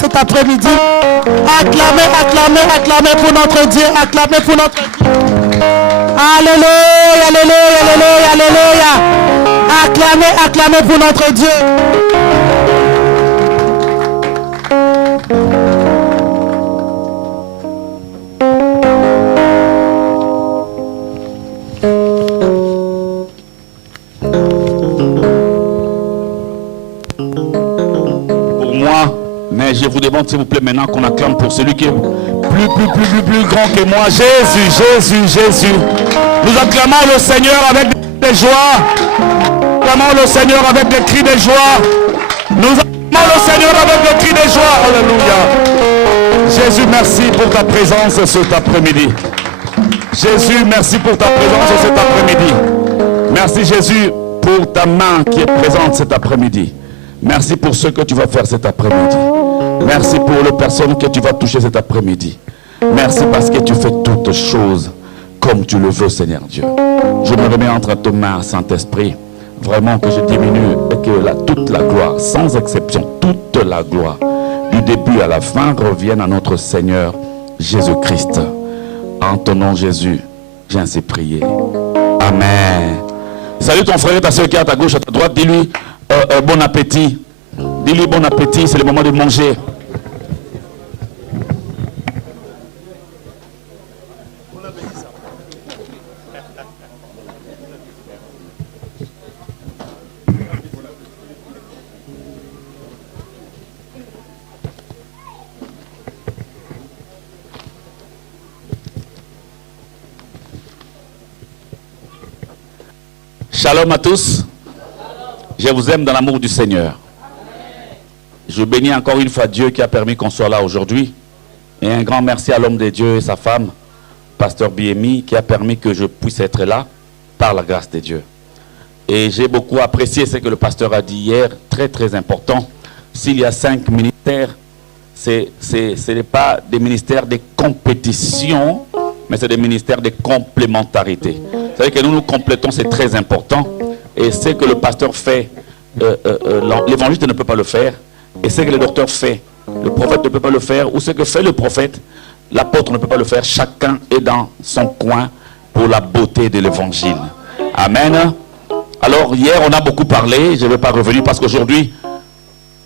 cet après-midi. Acclamez, acclamez, acclamez pour notre Dieu. Acclamez pour notre Dieu. Alléluia, alléluia, alléluia, alléluia. Acclamez, acclamez pour notre Dieu. Mais je vous demande s'il vous plaît maintenant qu'on acclame pour celui qui est plus grand que moi. Jésus, Jésus, Jésus. Nous acclamons le Seigneur avec des joies. Nous acclamons le Seigneur avec des cris de joie. Nous acclamons le Seigneur avec des cris de joie. Alléluia. Jésus, merci pour ta présence cet après-midi. Jésus, merci pour ta présence cet après-midi. Merci Jésus pour ta main qui est présente cet après-midi. Merci pour ce que tu vas faire cet après-midi. Merci pour les personnes que tu vas toucher cet après-midi. Merci parce que tu fais toutes choses comme tu le veux, Seigneur Dieu. Je me remets entre tes mains, Saint-Esprit. Vraiment que je diminue et que toute la gloire, sans exception, toute la gloire, du début à la fin, revienne à notre Seigneur Jésus-Christ. En ton nom, Jésus, j'ai ainsi prié. Amen. Salut ton frère et ta soeur qui est à ta gauche, à ta droite. Dis-lui bon appétit. Dis-lui bon appétit, c'est le moment de manger. Shalom à tous. Je vous aime dans l'amour du Seigneur. Je bénis encore une fois Dieu qui a permis qu'on soit là aujourd'hui. Et un grand merci à l'homme de Dieu et sa femme, Pasteur Biemi, qui a permis que je puisse être là par la grâce de Dieu. Et j'ai beaucoup apprécié ce que le pasteur a dit hier, très très important. S'il y a 5 ministères, ce n'est pas des ministères de compétition, mais c'est des ministères de complémentarité. C'est-à-dire que nous nous complétons, c'est très important. Et ce que le pasteur fait, l'évangile ne peut pas le faire. Et ce que le docteur fait, le prophète ne peut pas le faire. Ou ce que fait le prophète, l'apôtre ne peut pas le faire. Chacun est dans son coin pour la beauté de l'évangile. Amen. Alors hier, on a beaucoup parlé. Je ne vais pas revenir parce qu'aujourd'hui,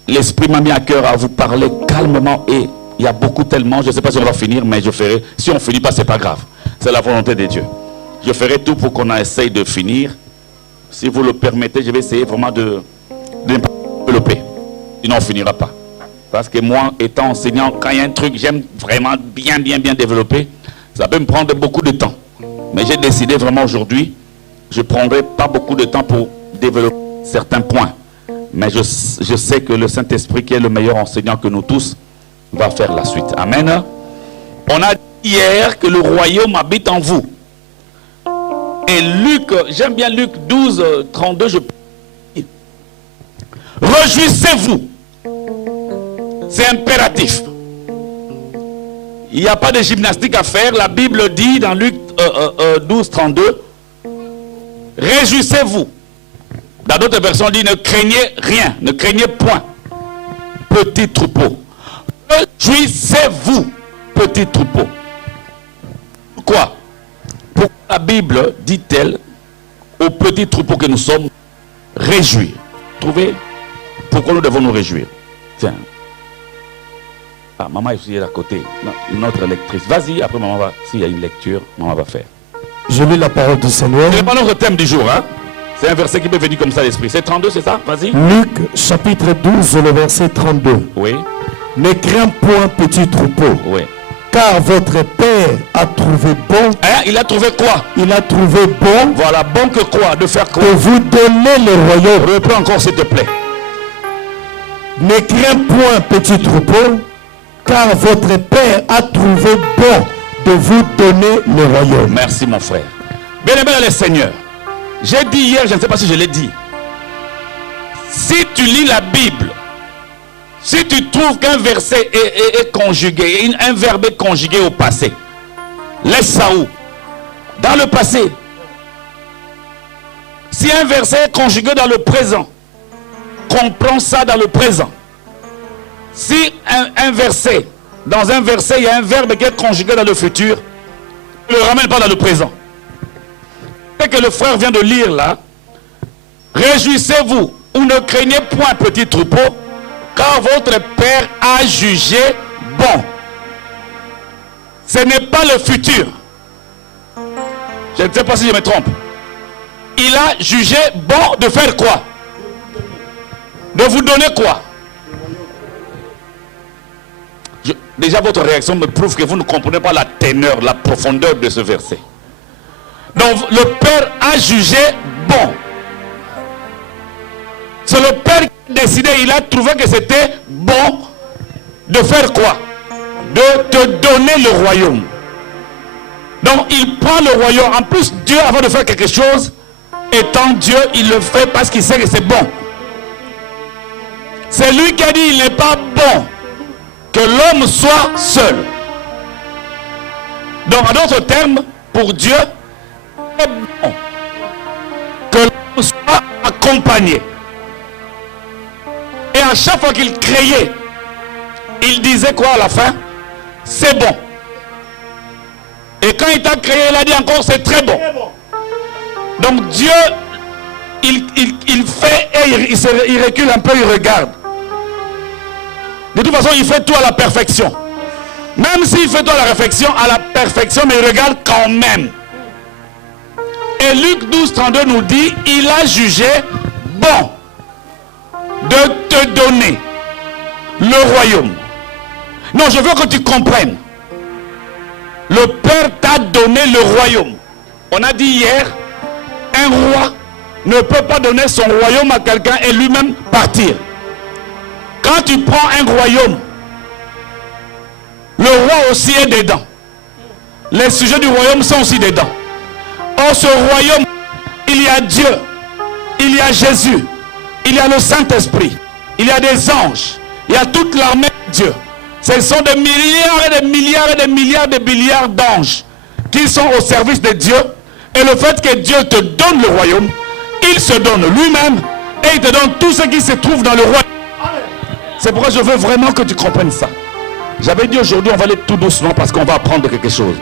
l'Esprit m'a mis à cœur à vous parler calmement. Et il y a beaucoup tellement, je ne sais pas si on va finir, mais je ferai. Si on ne finit pas, ce n'est pas grave. C'est la volonté de Dieu. Je ferai tout pour qu'on essaye de finir. Si vous le permettez, je vais essayer vraiment de développer. Sinon, on ne finira pas. Parce que moi, étant enseignant, quand il y a un truc, j'aime vraiment bien développer. Ça peut me prendre beaucoup de temps. Mais j'ai décidé vraiment aujourd'hui, je ne prendrai pas beaucoup de temps pour développer certains points. Mais je sais que le Saint-Esprit, qui est le meilleur enseignant que nous tous, va faire la suite. Amen. On a dit hier que le royaume habite en vous. Et Luc, j'aime bien Luc 12, 32, je dis, réjouissez-vous. C'est impératif. Il n'y a pas de gymnastique à faire. La Bible dit dans Luc 12, 32, réjouissez-vous. Dans d'autres versions, on dit ne craignez rien, ne craignez point. Petit troupeau. Réjouissez-vous, petit troupeau. Pourquoi? Pourquoi la Bible dit-elle aux petits troupeaux que nous sommes, réjouir? Trouvez pourquoi nous devons nous réjouir? Tiens. Ah, maman est aussi à côté, notre lectrice. Vas-y, après maman va, s'il y a une lecture, maman va faire. Je lis la parole du Seigneur. Ce n'est pas notre thème du jour, hein? C'est un verset qui peut venir comme ça à l'esprit. C'est 32, c'est ça? Vas-y. Luc, chapitre 12, le verset 32. Oui. Ne crains point, petit troupeau. Oui. Car votre Père a trouvé bon. Hein? Il a trouvé quoi? Il a trouvé bon. Voilà, bon que quoi? De faire quoi? De vous donner le royaume. Reprends encore s'il te plaît. Ne crains point, petit troupeau, car votre Père a trouvé bon de vous donner le royaume. Merci mon frère. Bien aimé dans le Seigneur. J'ai dit hier, je ne sais pas si je l'ai dit. Si tu lis la Bible, si tu trouves qu'un verset est conjugué, un verbe est conjugué au passé, laisse ça où? Dans le passé. Si un verset est conjugué dans le présent, comprends ça dans le présent. Si un verset, dans un verset, il y a un verbe qui est conjugué dans le futur, ne le ramène pas dans le présent. Ce que le frère vient de lire là, réjouissez-vous ou ne craignez point, petit troupeau, car votre Père a jugé bon. Ce n'est pas le futur. Je ne sais pas si je me trompe. Il a jugé bon de faire quoi? De vous donner quoi? Déjà, votre réaction me prouve que vous ne comprenez pas la teneur, la profondeur de ce verset. Donc, le Père a jugé bon. C'est le Père qui a décidé, il a trouvé que c'était bon de faire quoi? De te donner le royaume. Donc, il prend le royaume. En plus, Dieu, avant de faire quelque chose, étant Dieu, il le fait parce qu'il sait que c'est bon. C'est lui qui a dit, il n'est pas bon que l'homme soit seul. Donc, en d'autres termes, pour Dieu, c'est bon que l'homme soit accompagné. Et à chaque fois qu'il créait, il disait quoi à la fin? C'est bon. Et quand il t'a créé, il a dit encore, c'est très bon. Donc Dieu, il fait et il recule un peu, il regarde. De toute façon, il fait tout à la perfection. Même s'il fait tout à la perfection, mais il regarde quand même. Et Luc 12, 32 nous dit, il a jugé bon de te donner le royaume. Non, je veux que tu comprennes. Le Père t'a donné le royaume. On a dit hier, un roi ne peut pas donner son royaume à quelqu'un et lui-même partir. Quand tu prends un royaume, le roi aussi est dedans. Les sujets du royaume sont aussi dedans. Or, ce royaume, il y a Dieu, il y a Jésus, il y a le Saint-Esprit, il y a des anges, il y a toute l'armée de Dieu. Ce sont des milliards et des milliards et des milliards de milliards d'anges qui sont au service de Dieu. Et le fait que Dieu te donne le royaume, il se donne lui-même et il te donne tout ce qui se trouve dans le royaume. C'est pourquoi je veux vraiment que tu comprennes ça. J'avais dit aujourd'hui, on va aller tout doucement parce qu'on va apprendre quelque chose.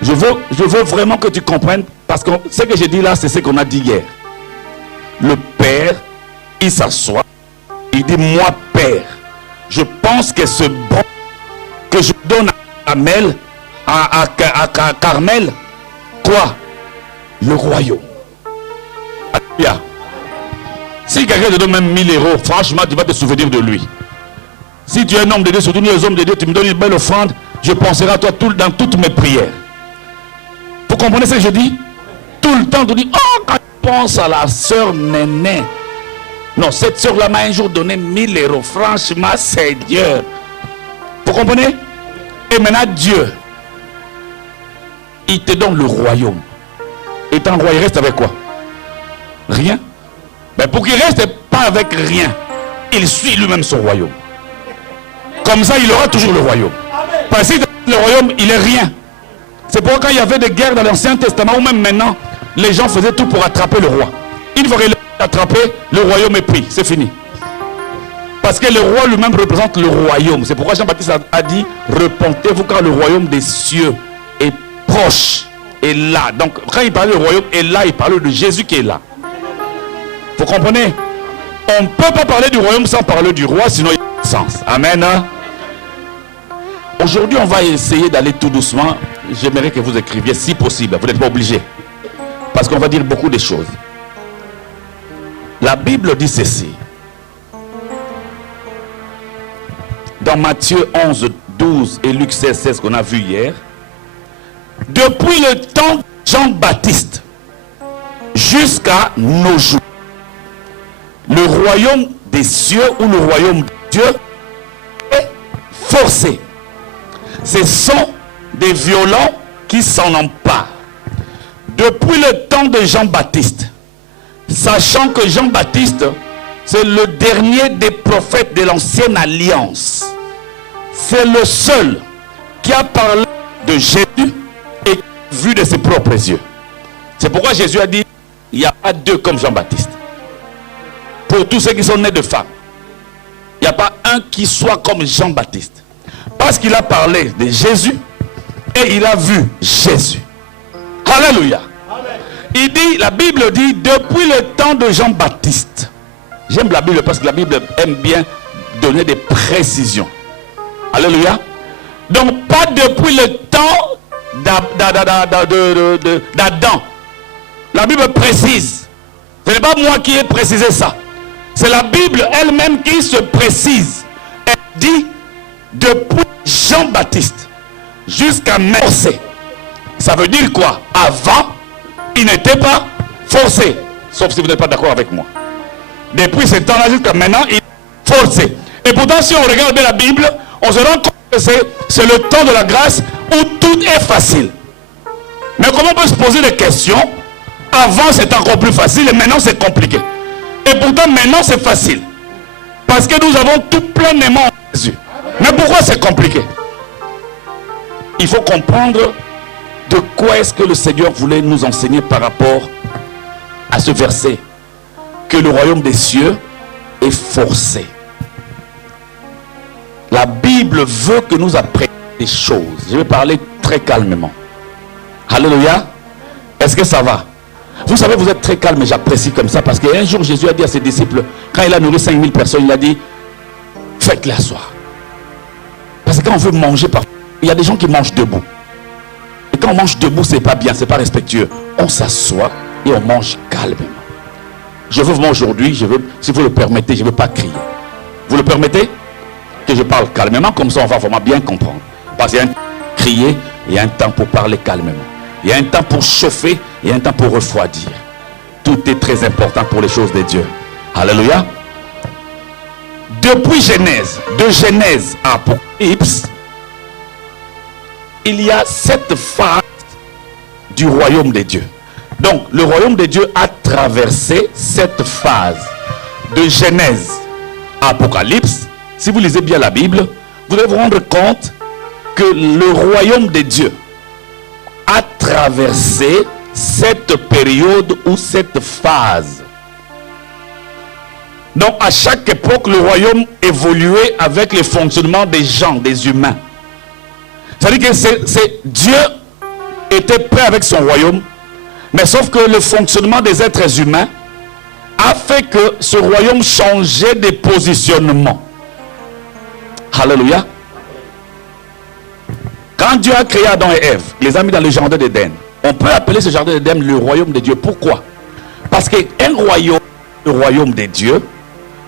Je veux vraiment que tu comprennes parce que ce que j'ai dit là, c'est ce qu'on a dit hier. Le Père, il s'assoit, il dit, moi Père, je pense que ce bon que je donne à Carmel, à Carmel, quoi? Le royaume. Alléluia. Si quelqu'un te donne même 1000 euros, franchement, tu vas te souvenir de lui. Si tu es un homme de Dieu, surtout nous les hommes de Dieu, tu me donnes une belle offrande, je penserai à toi dans toutes mes prières. Vous comprenez ce que je dis? Tout le temps, tu dis, oh, quand je pense à la sœur Néné. Non, cette sœur-là m'a un jour donné 1000 euros. Franchement, c'est Dieu. Vous comprenez? Et maintenant, Dieu, il te donne le royaume. Et ton roi, il reste avec quoi? Rien. Mais pour qu'il reste pas avec rien, il suit lui-même son royaume. Comme ça, il aura toujours le royaume. Parce que le royaume, il est rien. C'est pourquoi quand il y avait des guerres dans l'Ancien Testament, ou même maintenant, les gens faisaient tout pour attraper le roi. Une fois qu'il est attrapé, le royaume est pris. C'est fini. Parce que le roi lui-même représente le royaume. C'est pourquoi Jean-Baptiste a dit, repentez-vous car le royaume des cieux est proche. Et là. Donc, quand il parlait du royaume, et là, il parlait de Jésus qui est là. Vous comprenez? On ne peut pas parler du royaume sans parler du roi, sinon il n'y a pas de sens. Amen. Aujourd'hui, on va essayer d'aller tout doucement. J'aimerais que vous écriviez si possible. Vous n'êtes pas obligé. Parce qu'on va dire beaucoup de choses. La Bible dit ceci. Dans Matthieu 11, 12 et Luc 16, 16 qu'on a vu hier. Depuis le temps de Jean-Baptiste jusqu'à nos jours, le royaume des cieux ou le royaume de Dieu est forcé. Ce sont des violents qui s'en emparent. Depuis le temps de Jean-Baptiste, sachant que Jean-Baptiste, c'est le dernier des prophètes de l'ancienne alliance. C'est le seul qui a parlé de Jésus et vu de ses propres yeux. C'est pourquoi Jésus a dit, il n'y a pas deux comme Jean-Baptiste. Pour tous ceux qui sont nés de femmes. il n'y a pas un qui soit comme Jean-Baptiste. Parce qu'il a parlé de Jésus et il a vu Jésus. Alléluia. Il dit, la Bible dit, depuis le temps de Jean-Baptiste. J'aime la Bible parce que la Bible aime bien donner des précisions. Alléluia. Donc pas depuis le temps d'Adam. La Bible précise. Ce n'est pas moi qui ai précisé ça. C'est la Bible elle-même qui se précise. Elle dit depuis Jean-Baptiste jusqu'à forcé. Ça veut dire quoi? Avant, il n'était pas forcé. Sauf si vous n'êtes pas d'accord avec moi. Depuis ce temps-là jusqu'à maintenant, il est forcé. Et pourtant, si on regarde bien la Bible, on se rend compte que c'est le temps de la grâce où tout est facile. Mais comment on peut se poser des questions? Avant, c'était encore plus facile et maintenant, c'est compliqué. Et pourtant, maintenant, c'est facile. Parce que nous avons tout pleinement en Jésus. Mais pourquoi c'est compliqué? Il faut comprendre de quoi est-ce que le Seigneur voulait nous enseigner par rapport à ce verset. Que le royaume des cieux est forcé. La Bible veut que nous apprenions des choses. Je vais parler très calmement. Alléluia. Est-ce que ça va? Vous savez, vous êtes très calme et j'apprécie comme ça parce qu'un jour Jésus a dit à ses disciples, quand il a nourri 5000 personnes, il a dit, faites-les asseoir. Parce que quand on veut manger, il y a des gens qui mangent debout. Et quand on mange debout, c'est pas bien, c'est pas respectueux. On s'assoit et on mange calmement. Je veux vraiment aujourd'hui, si vous le permettez, je ne veux pas crier. Vous le permettez? Que je parle calmement, comme ça on va vraiment bien comprendre. Parce qu'il y a un temps pour crier, il y a un temps pour parler calmement. Il y a un temps pour chauffer, il y a un temps pour refroidir. Tout est très important pour les choses de Dieu. Alléluia. Depuis Genèse, de Genèse à Apocalypse, il y a 7 phases du royaume de Dieu. Donc, le royaume de Dieu a traversé 7 phases. De Genèse à Apocalypse, si vous lisez bien la Bible, vous devez vous rendre compte que le royaume de Dieu a traversé cette période ou cette phase. Donc, à chaque époque, le royaume évoluait avec le fonctionnement des gens, des humains. C'est-à-dire que Dieu était prêt avec son royaume. Mais sauf que le fonctionnement des êtres humains a fait que ce royaume changeait de positionnement. Alléluia. Quand Dieu a créé Adam et Ève, les a mis dans le jardin d'Éden, on peut appeler ce jardin d'Éden le royaume de Dieu. Pourquoi? Parce qu'un royaume, le royaume de Dieu,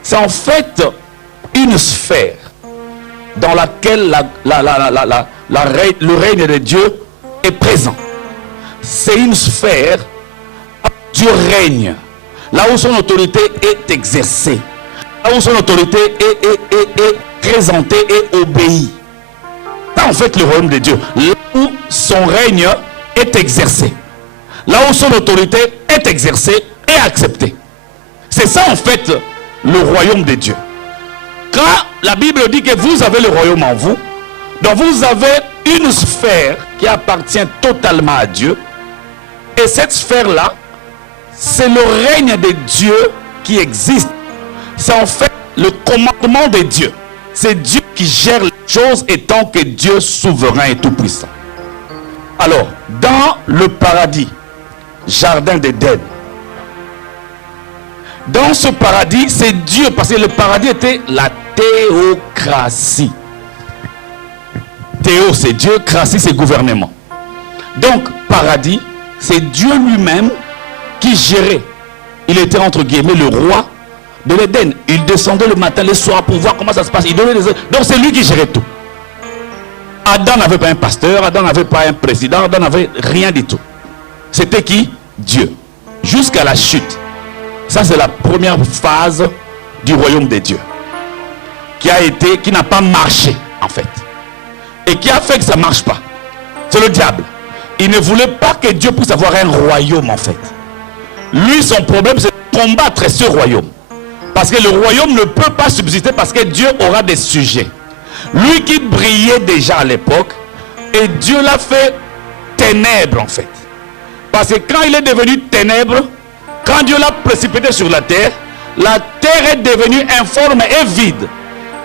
c'est en fait une sphère dans laquelle le règne de Dieu est présent. C'est une sphère où Dieu règne, là où son autorité est exercée, là où son autorité est présentée et obéie. C'est en fait le royaume de Dieu, là où son règne est exercé, là où son autorité est exercée et acceptée. C'est ça en fait le royaume de Dieu. Quand la Bible dit que vous avez le royaume en vous, donc vous avez une sphère qui appartient totalement à Dieu. Et cette sphère-là, c'est le règne de Dieu qui existe. C'est en fait le commandement de Dieu. C'est Dieu qui gère les choses étant que Dieu souverain et tout-puissant. Alors, dans le paradis, jardin d'Éden, dans ce paradis, c'est Dieu, parce que le paradis était la théocratie. Théo, c'est Dieu, cratie, c'est gouvernement. Donc, paradis, c'est Dieu lui-même qui gérait. Il était entre guillemets le roi de l'Éden. Il descendait le matin, le soir pour voir comment ça se passe. Il donnait des... Donc c'est lui qui gérait tout. Adam n'avait pas un pasteur, Adam n'avait pas un président, Adam n'avait rien du tout. C'était qui? Dieu. Jusqu'à la chute. Ça c'est la première phase du royaume de Dieu. Qui n'a pas marché en fait. Et qui a fait que ça ne marche pas. C'est le diable. Il ne voulait pas que Dieu puisse avoir un royaume en fait. Lui, son problème, c'est de combattre ce royaume. Parce que le royaume ne peut pas subsister parce que Dieu aura des sujets. Lui qui brillait déjà à l'époque, et Dieu l'a fait ténèbres en fait. Parce que quand il est devenu ténèbres, quand Dieu l'a précipité sur la terre est devenue informe et vide.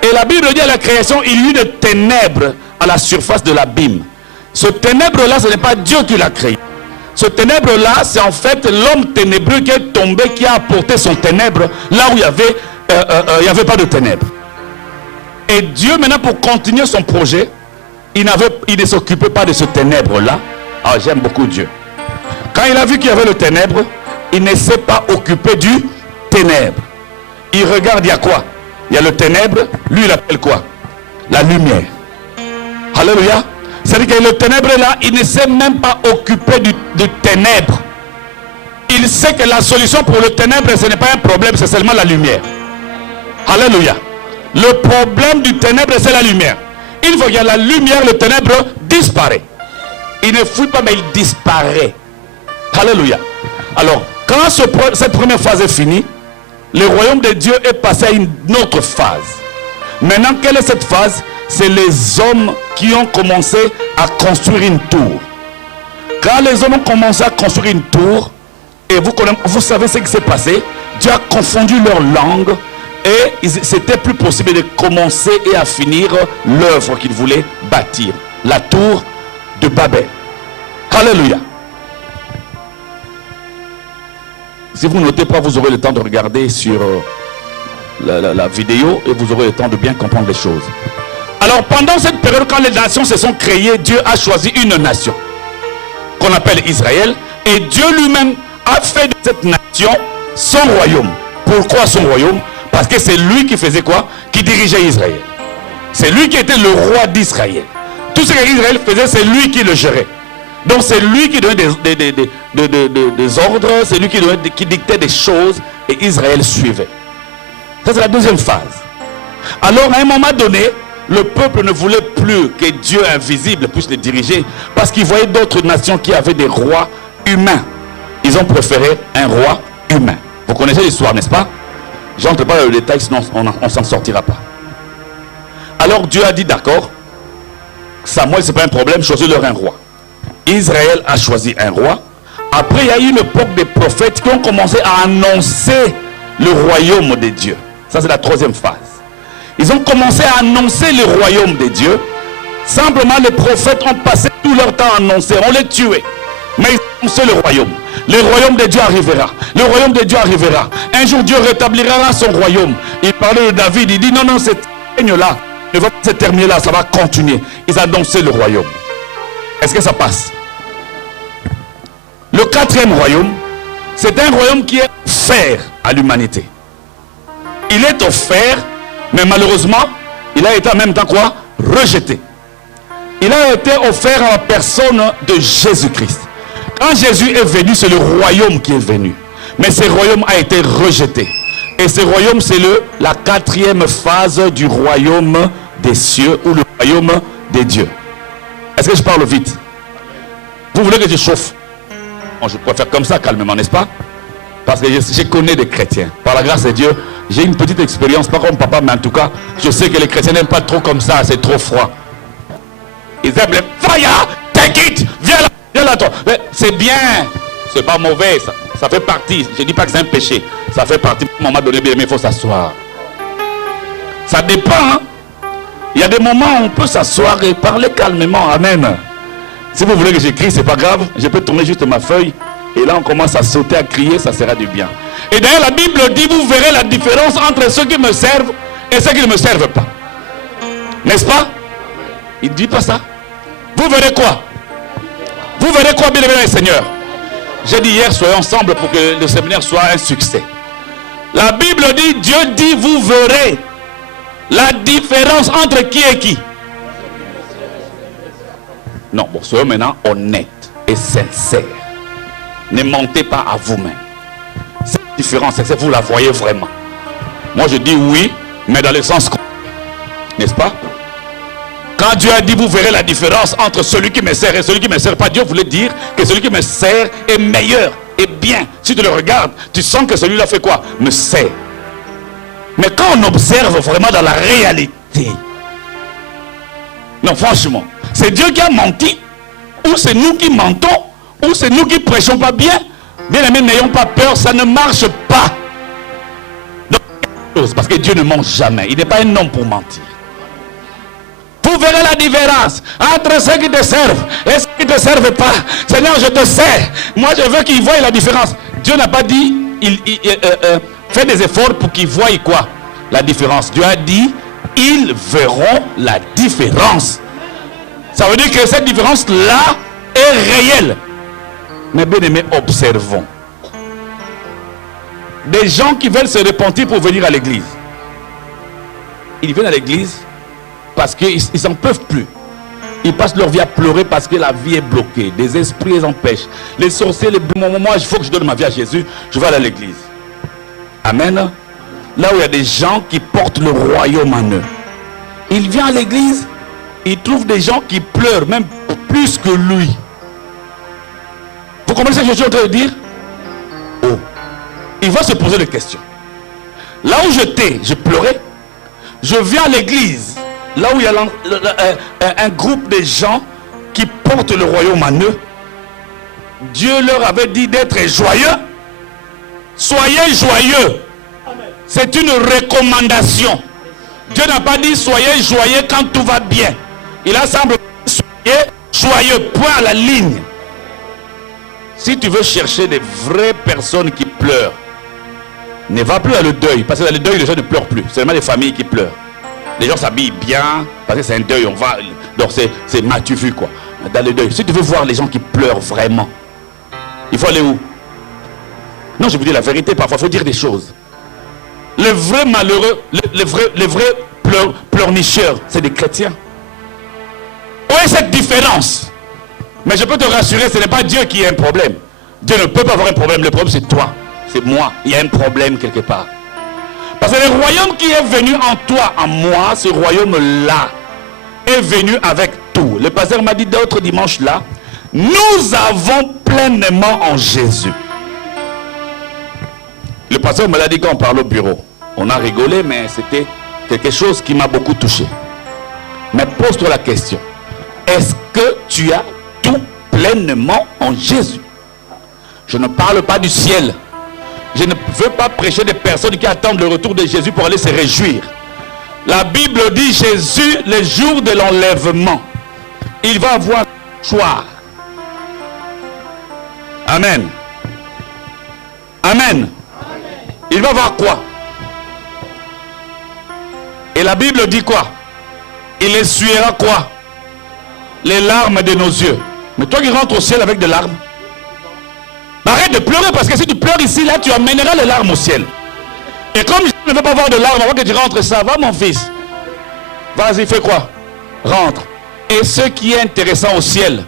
Et la Bible dit à la création, il y eut des ténèbres à la surface de l'abîme. Ce ténèbre-là, ce n'est pas Dieu qui l'a créé. Ce ténèbre-là, c'est en fait l'homme ténébreux qui est tombé, qui a apporté son ténèbre là où il n'y avait pas de ténèbres. Et Dieu, maintenant, pour continuer son projet, il ne s'occupait pas de ce ténèbre-là. Ah, j'aime beaucoup Dieu. Quand il a vu qu'il y avait le ténèbre, il ne s'est pas occupé du ténèbre. Il regarde, il y a quoi? Il y a le ténèbre, lui il appelle quoi? La lumière. Alléluia. C'est-à-dire que le ténèbre là, il ne s'est même pas occupé du ténèbre. Il sait que la solution pour le ténèbre, ce n'est pas un problème, c'est seulement la lumière. Alléluia. Le problème du ténèbre, c'est la lumière. Une fois qu'il y a la lumière, le ténèbre disparaît. Il ne fuit pas, mais il disparaît. Alléluia. Alors, quand cette première phase est finie, le royaume de Dieu est passé à une autre phase. Maintenant, quelle est cette phase? C'est les hommes qui ont commencé à construire une tour. Quand les hommes ont commencé à construire une tour, et vous savez ce qui s'est passé, Dieu a confondu leur langue et c'était plus possible de commencer et à finir l'œuvre qu'il voulait bâtir, la tour de Babel. Alléluia. Si vous ne notez pas, vous aurez le temps de regarder sur la vidéo et vous aurez le temps de bien comprendre les choses. Alors pendant cette période, quand les nations se sont créées, Dieu a choisi une nation qu'on appelle Israël, et Dieu lui-même a fait de cette nation son royaume. Pourquoi son royaume? Parce que c'est lui qui faisait quoi? Qui dirigeait Israël. C'est lui qui était le roi d'Israël. Tout ce qu'Israël faisait, c'est lui qui le gérait. Donc c'est lui qui donnait des ordres, c'est lui qui dictait des choses, et Israël suivait. Ça, c'est la deuxième phase. Alors à un moment donné, le peuple ne voulait plus que Dieu invisible puisse les diriger, parce qu'ils voyaient d'autres nations qui avaient des rois humains. Ils ont préféré un roi humain. Vous connaissez l'histoire, n'est-ce pas? J'entre pas dans le détail, sinon on ne s'en sortira pas. Alors Dieu a dit d'accord, Samuel, c'est pas un problème, choisis-leur un roi. Israël a choisi un roi. Après, il y a eu une époque des prophètes qui ont commencé à annoncer le royaume de Dieu. Ça, c'est la troisième phase. Ils ont commencé à annoncer le royaume de Dieu. Simplement, les prophètes ont passé tout leur temps à annoncer. On les tuait. Mais ils ont annoncé le royaume. Le royaume de Dieu arrivera. Le royaume de Dieu arrivera. Un jour, Dieu rétablira son royaume. Il parlait de David. Il dit, non, non, cet règne-là ne va pas se terminer là. Ça va continuer. Ils annonçaient le royaume. Est-ce que ça passe? Le quatrième royaume, c'est un royaume qui est offert à l'humanité. Il est offert, mais malheureusement, il a été en même temps quoi? Rejeté. Il a été offert à la personne de Jésus-Christ. Quand Jésus est venu, c'est le royaume qui est venu. Mais ce royaume a été rejeté. Et ce royaume, c'est la quatrième phase du royaume des cieux, ou le royaume des dieux. Est-ce que je parle vite? Vous voulez que je chauffe? Bon, je préfère comme ça, calmement, n'est-ce pas? Parce que je connais des chrétiens. Par la grâce de Dieu, j'ai une petite expérience, pas comme papa, mais en tout cas, je sais que les chrétiens n'aiment pas trop comme ça, c'est trop froid. Ils aiment les fire, take it, viens là, toi. C'est bien, c'est pas mauvais, ça fait partie. Je ne dis pas que c'est un péché, ça fait partie. À un moment donné, bien aimé, il faut s'asseoir. Ça dépend, hein? Il y a des moments où on peut s'asseoir et parler calmement, amen. Si vous voulez que j'écris, c'est pas grave, je peux tourner juste ma feuille. Et là, on commence à sauter, à crier, ça sera du bien. Et d'ailleurs, la Bible dit, vous verrez la différence entre ceux qui me servent et ceux qui ne me servent pas. N'est-ce pas? Il ne dit pas ça. Vous verrez quoi? Vous verrez quoi, bien aimé Seigneur? J'ai dit hier, soyons ensemble pour que le séminaire soit un succès. La Bible dit, Dieu dit, vous verrez la différence entre qui et qui. Non, bon, soyons maintenant honnêtes et sincères. Ne mentez pas à vous-même. Cette différence, c'est que vous la voyez vraiment. Moi, je dis oui, mais dans le sens... N'est-ce pas? Quand Dieu a dit, vous verrez la différence entre celui qui me sert et celui qui ne me sert pas, Dieu voulait dire que celui qui me sert est meilleur et bien. Si tu le regardes, tu sens que celui-là fait quoi? Me sert. Mais quand on observe vraiment dans la réalité, non, franchement, c'est Dieu qui a menti, ou c'est nous qui mentons, ou c'est nous qui prêchons pas bien. Bien aimés, n'ayons pas peur, ça ne marche pas. Donc, Parce que Dieu ne ment jamais. Il n'est pas un homme pour mentir. Vous verrez la différence entre ceux qui te servent et ceux qui ne te servent pas. Seigneur, je te sers. Moi, je veux qu'ils voient la différence. Dieu n'a pas dit, fais des efforts pour qu'ils voient quoi? La différence. Dieu a dit, ils verront la différence. Ça veut dire que cette différence-là est réelle. Mais bien aimés, observons. Des gens qui veulent se repentir pour venir à l'église. Ils viennent à l'église parce qu'ils n'en peuvent plus. Ils passent leur vie à pleurer parce que la vie est bloquée. Des esprits les empêchent. Les sorciers, moi, il faut que je donne ma vie à Jésus. Je vais aller à l'église. Amen. Là où il y a des gens qui portent le royaume en eux. Il vient à l'église, il trouve des gens qui pleurent, même plus que lui. Vous comprenez ce que je suis en train de dire? Oh. Il va se poser des questions. Là où j'étais, je pleurais. Je viens à l'église, là où il y a un groupe de gens qui portent le royaume en eux. Dieu leur avait dit d'être joyeux. Soyez joyeux. C'est une recommandation. Dieu n'a pas dit soyez joyeux quand tout va bien. Il a semblé soyez joyeux, point à la ligne. Si tu veux chercher des vraies personnes qui pleurent, ne va plus à le deuil. Parce que dans le deuil, les gens ne pleurent plus. C'est seulement les familles qui pleurent. Les gens s'habillent bien, parce que c'est un deuil, on va. Donc c'est m'as-tu vu quoi. Dans le deuil. Si tu veux voir les gens qui pleurent vraiment, il faut aller où? Non, je vous dis la vérité, parfois il faut dire des choses. Les vrais malheureux, les vrais pleurnicheurs, c'est des chrétiens. Où est cette différence? Mais je peux te rassurer, ce n'est pas Dieu qui a un problème. Dieu ne peut pas avoir un problème, le problème c'est toi, c'est moi. Il y a un problème quelque part. Parce que le royaume qui est venu en toi, en moi, ce royaume-là, est venu avec tout. Le pasteur m'a dit d'autres dimanches là, nous avons pleinement en Jésus. Le pasteur me l'a dit quand on parlait au bureau. On a rigolé, mais c'était quelque chose qui m'a beaucoup touché. Mais pose-toi la question. Est-ce que tu as tout pleinement en Jésus? Je ne parle pas du ciel. Je ne veux pas prêcher des personnes qui attendent le retour de Jésus pour aller se réjouir. La Bible dit Jésus, le jour de l'enlèvement, il va avoir joie. Amen. Amen. Il va voir quoi? Et la Bible dit quoi? Il essuiera quoi? Les larmes de nos yeux. Mais toi qui rentres au ciel avec des larmes, arrête de pleurer, parce que si tu pleures ici, là, tu amèneras les larmes au ciel. Et comme je ne veux pas avoir de larmes avant que tu rentres, ça va mon fils. Vas-y, fais quoi? Rentre. Et ce qui est intéressant au ciel,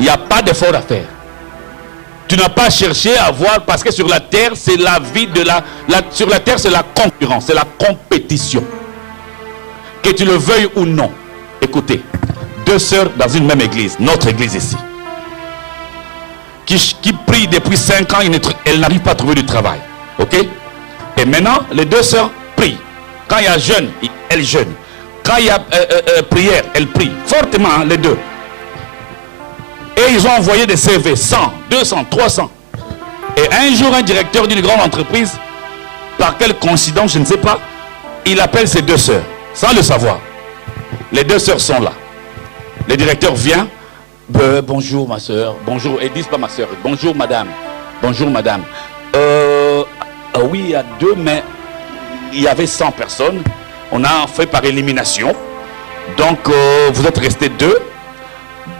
il n'y a pas d'effort à faire. Tu n'as pas cherché à voir, parce que sur la terre, c'est la vie de sur la terre, c'est la concurrence, c'est la compétition. Que tu le veuilles ou non. Écoutez, deux sœurs dans une même église, notre église ici, qui prient depuis 5 ans, elles n'arrivent pas à trouver du travail. Ok? Et maintenant, les deux sœurs prient. Quand il y a jeûne, elles jeûnent. Quand il y a prière, elles prient. Fortement, hein, les deux. Et ils ont envoyé des CV, 100, 200, 300. Et un jour, un directeur d'une grande entreprise, par quelle coïncidence, je ne sais pas, il appelle ses deux sœurs, sans le savoir. Les deux sœurs sont là. Le directeur vient. Bonjour ma soeur, bonjour, et disent pas ma soeur, bonjour madame, bonjour madame. Oui, il y a 2, mais il y avait 100 personnes. On a fait par élimination. Donc, vous êtes restés 2.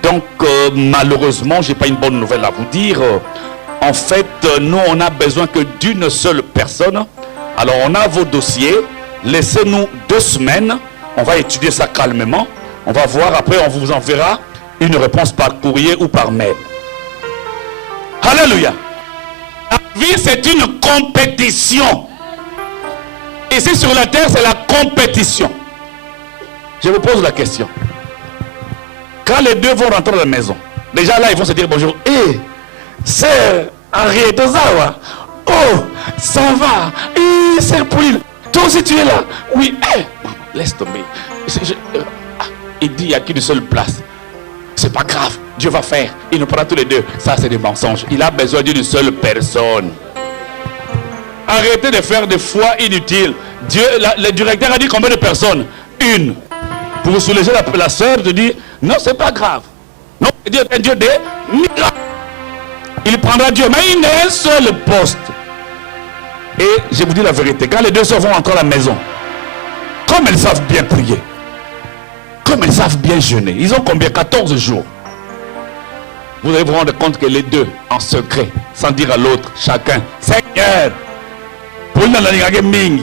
Donc, malheureusement, je n'ai pas une bonne nouvelle à vous dire. En fait, nous, on a besoin que d'une seule personne. Alors, on a vos dossiers. Laissez-nous 2 semaines. On va étudier ça calmement. On va voir, après, on vous enverra une réponse par courrier ou par mail. Alléluia. La vie, c'est une compétition. Ici sur la terre, c'est la compétition. Je vous pose la question. Quand les deux vont rentrer à la maison, déjà là, ils vont se dire bonjour. Hé, sœur Henriette Ozawa. Oh, ça va. Hé, sœur Pauline. Toi aussi, tu es là. Oui, hé. Laisse tomber. Il dit, il n'y a qu'une seule place. C'est pas grave, Dieu va faire. Il nous prend tous les deux. Ça, c'est des mensonges. Il a besoin d'une seule personne. Arrêtez de faire des foi inutiles. Dieu, le directeur a dit combien de personnes? Une. Pour vous soulager la soeur, de dire, non, c'est pas grave. Non, Dieu est un Dieu des miracles. Il prendra Dieu, mais il n'a un seul poste. Et je vous dis la vérité, quand les deux sœurs vont entrer à la maison, comme elles savent bien prier, comme elles savent bien jeûner, ils ont combien? 14 jours. Vous allez vous rendre compte que les deux, en secret, sans dire à l'autre, chacun, Seigneur, Pauline a Ming,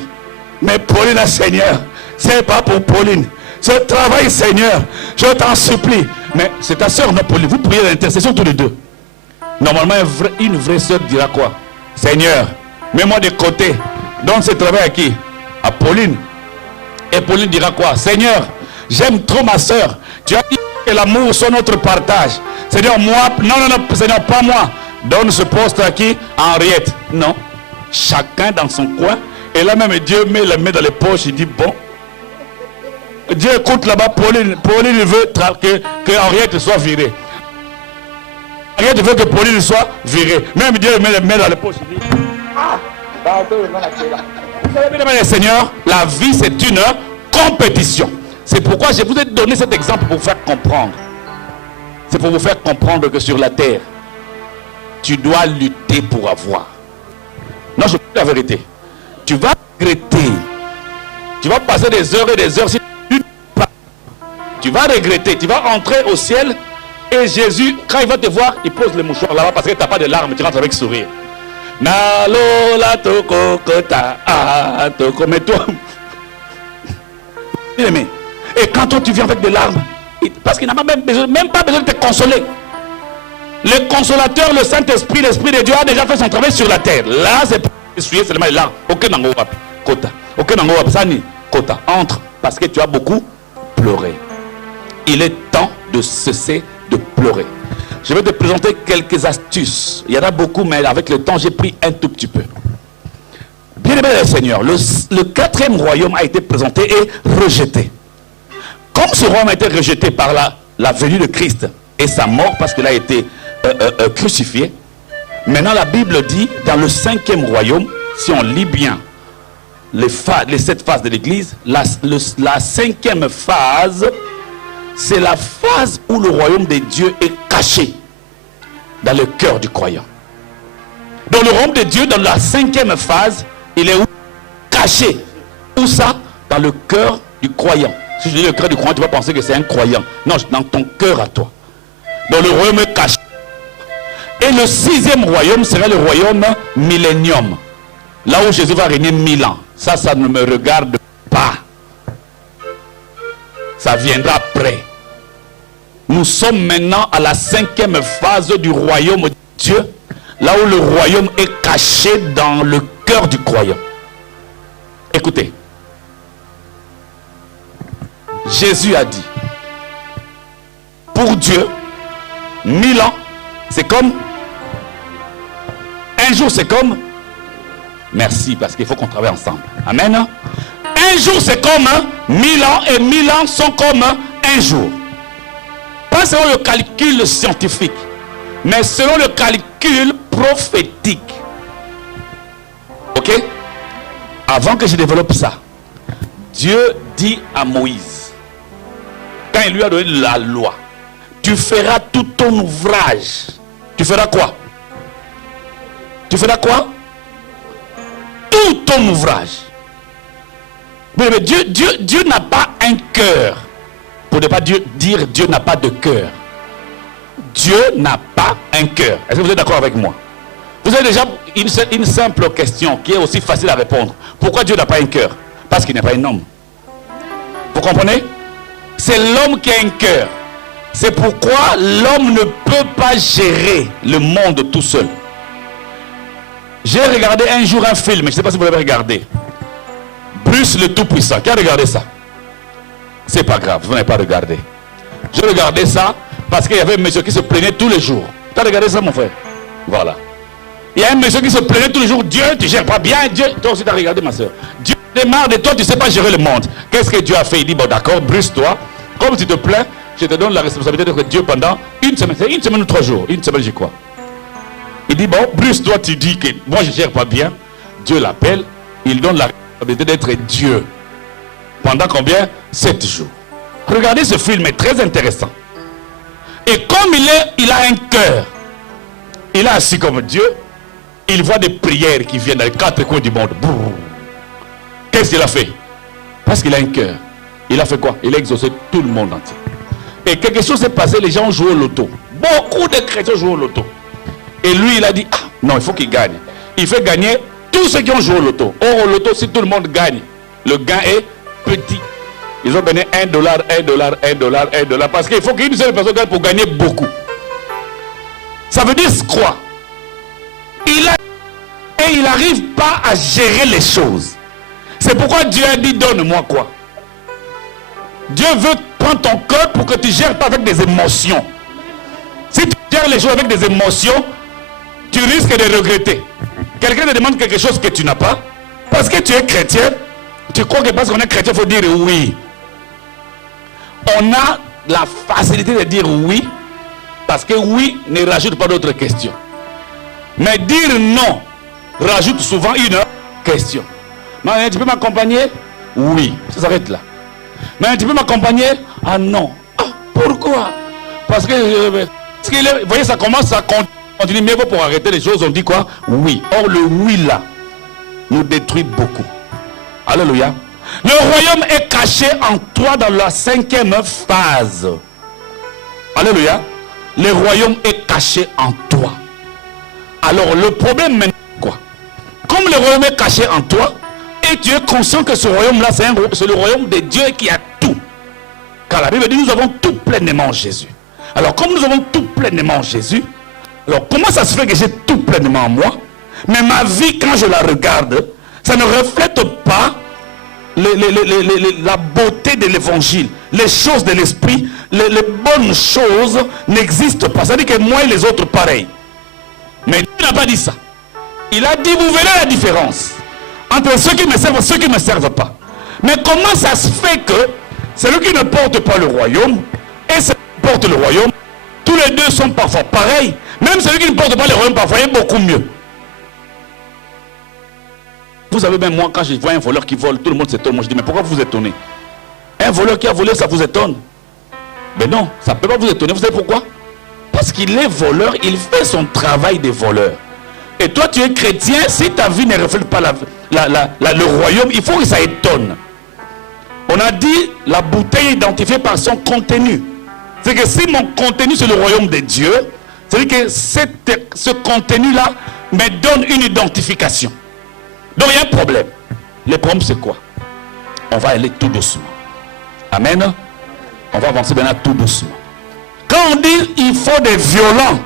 mais Pauline a Seigneur, c'est pas pour Pauline, ce travail Seigneur, je t'en supplie. Mais c'est ta soeur, non Pauline, vous priez l'intercession tous les deux. Normalement, une vraie soeur dira quoi? Seigneur, mets-moi de côté, donne ce travail à qui? À Pauline. Et Pauline dira quoi? Seigneur, j'aime trop ma soeur, tu as dit que l'amour soit notre partage. Seigneur, moi, non, Seigneur, pas moi. Donne ce poste à qui? À Henriette. Non. Chacun dans son coin. Et là même, Dieu met les mains dans les poches. Il dit, bon. Dieu écoute là-bas, Pauline veut que Henriette soit virée. Henriette veut que Pauline soit virée. Même Dieu met les mains dans les poches. Il dit, vous savez, mesdames et Seigneur, la vie c'est une compétition. C'est pourquoi je vous ai donné cet exemple pour vous faire comprendre. C'est pour vous faire comprendre que sur la terre, tu dois lutter pour avoir. Non, je vous dis la vérité. Tu vas regretter. Tu vas passer des heures et des heures si tu ne luttes pas. Tu vas regretter. Tu vas entrer au ciel et Jésus, quand il va te voir, il pose le mouchoir là-bas parce que tu n'as pas de larmes. Tu rentres avec sourire. Nalola toko kota toko. Mais toi, bien-aimé. Et quand toi tu viens avec des larmes, parce qu'il n'a même pas besoin de te consoler. Le consolateur, le Saint-Esprit, l'Esprit de Dieu a déjà fait son travail sur la terre. Là, c'est pour essuyer seulement les larmes. Ok, nango wap, kota. Ok, nango wap, sani, kota. Entre, parce que tu as beaucoup pleuré. Il est temps de cesser de pleurer. Je vais te présenter quelques astuces. Il y en a beaucoup, mais avec le temps, j'ai pris un tout petit peu. Bien-aimé le Seigneur, le quatrième royaume a été présenté et rejeté. Comme ce royaume a été rejeté par la venue de Christ et sa mort parce qu'il a été crucifié, maintenant la Bible dit dans le cinquième royaume, si on lit bien les 7 phases de l'église, la cinquième phase, c'est la phase où le royaume de Dieu est caché dans le cœur du croyant. Dans le royaume de Dieu, dans la cinquième phase, il est où? Caché. Où ça? Dans le cœur du croyant. Si je dis le cœur du croyant, tu vas penser que c'est un croyant. Non, dans ton cœur à toi. Dans le royaume caché. Et le 6e royaume sera le royaume millénium. Là où Jésus va régner 1000 ans. Ça ne me regarde pas. Ça viendra après. Nous sommes maintenant à la 5e phase du royaume de Dieu. Là où le royaume est caché dans le cœur du croyant. Écoutez. Jésus a dit, pour Dieu, 1000 ans, c'est comme, un jour c'est comme, merci parce qu'il faut qu'on travaille ensemble. Amen. Un jour c'est comme 1000 ans et 1000 ans sont comme un jour. Pas selon le calcul scientifique, mais selon le calcul prophétique. Ok? Avant que je développe ça, Dieu dit à Moïse, quand il lui a donné la loi, tu feras tout ton ouvrage. Tu feras quoi? Tu feras quoi? Tout ton ouvrage. Mais Dieu n'a pas un cœur. Pour ne pas dire Dieu n'a pas de cœur. Dieu n'a pas un cœur. Est-ce que vous êtes d'accord avec moi? Vous avez déjà une simple question qui est aussi facile à répondre. Pourquoi Dieu n'a pas un cœur? Parce qu'il n'est pas un homme. Vous comprenez? C'est l'homme qui a un cœur. C'est pourquoi l'homme ne peut pas gérer le monde tout seul. J'ai regardé un jour un film, je ne sais pas si vous l'avez regardé. Bruce le Tout-Puissant. Qui a regardé ça? C'est pas grave, vous n'avez pas regardé. J'ai regardé ça parce qu'il y avait un monsieur qui se plaignait tous les jours. Tu as regardé ça, mon frère? Voilà. Il y a un monsieur qui se plaignait tous les jours. Dieu, tu ne gères pas bien. Dieu, toi aussi tu as regardé, ma soeur. Dieu démarre de toi, tu ne sais pas gérer le monde. Qu'est-ce que Dieu a fait? Il dit, bon d'accord, Bruce-toi. Comme tu te plains, je te donne la responsabilité d'être Dieu pendant une semaine. C'est une semaine ou 3 jours. Une semaine, j'y crois. Il dit, bon, Bruce, toi, tu dis que moi, je ne gère pas bien. Dieu l'appelle, il donne la responsabilité d'être Dieu. Pendant combien? 7 jours. Regardez ce film, est très intéressant. Et comme il a un cœur, il est assis comme Dieu, il voit des prières qui viennent dans les 4 coins du monde. Qu'est-ce qu'il a fait? Parce qu'il a un cœur. Il a fait quoi? Il a exaucé tout le monde entier. Et quelque chose s'est passé, les gens ont joué au loto. Beaucoup de chrétiens jouent au loto. Et lui, il a dit, ah non, il faut qu'il gagne. Il fait gagner tous ceux qui ont joué au loto. Or, au loto, si tout le monde gagne, le gain est petit. Ils ont gagné $1, $1, $1, $1, parce qu'il faut qu'une seule personne gagne pour gagner beaucoup. Ça veut dire quoi? Et il n'arrive pas à gérer les choses. C'est pourquoi Dieu a dit, donne-moi quoi? Dieu veut prendre ton cœur pour que tu ne gères pas avec des émotions. Si tu gères les choses avec des émotions, tu risques de regretter. Quelqu'un te demande quelque chose que tu n'as pas, parce que tu es chrétien, tu crois que parce qu'on est chrétien, il faut dire oui. On a la facilité de dire oui, parce que oui ne rajoute pas d'autres questions. Mais dire non rajoute souvent une question. Mais tu peux m'accompagner? Oui, ça s'arrête là. Mais tu peux m'accompagner? Ah non. Ah, pourquoi? Parce que, vous voyez, ça commence à continuer. Mais pour arrêter les choses, on dit quoi? Oui. Or, le oui là nous détruit beaucoup. Alléluia. Le royaume est caché en toi dans la 5e phase. Alléluia. Le royaume est caché en toi. Alors, le problème maintenant, quoi? Comme le royaume est caché en toi, et tu es conscient que ce royaume-là, c'est le royaume de Dieu qui a tout. Car la Bible dit, nous avons tout pleinement en Jésus. Alors, comme nous avons tout pleinement en Jésus, alors comment ça se fait que j'ai tout pleinement en moi, mais ma vie, quand je la regarde, ça ne reflète pas la beauté de l'évangile, les choses de l'esprit, les bonnes choses n'existent pas. Ça veut dire que moi et les autres pareils. Mais il n'a pas dit ça. Il a dit, vous verrez la différence entre ceux qui me servent et ceux qui ne me servent pas. Mais comment ça se fait que celui qui ne porte pas le royaume et celui qui porte le royaume, tous les deux sont parfois pareils. Même celui qui ne porte pas le royaume parfois est beaucoup mieux. Vous savez, même moi, quand je vois un voleur qui vole, tout le monde s'étonne. Moi, je dis, mais pourquoi vous vous étonnez? Un voleur qui a volé, ça vous étonne? Mais non, ça ne peut pas vous étonner. Vous savez pourquoi? Parce qu'il est voleur, il fait son travail de voleur. Et toi, tu es chrétien, si ta vie ne reflète pas le royaume, il faut que ça étonne. On a dit, la bouteille est identifiée par son contenu. C'est que si mon contenu, c'est le royaume de Dieu, c'est-à-dire que ce contenu-là me donne une identification. Donc il y a un problème. Le problème c'est quoi? On va aller tout doucement. Amen. On va avancer maintenant tout doucement. Quand on dit il faut des violents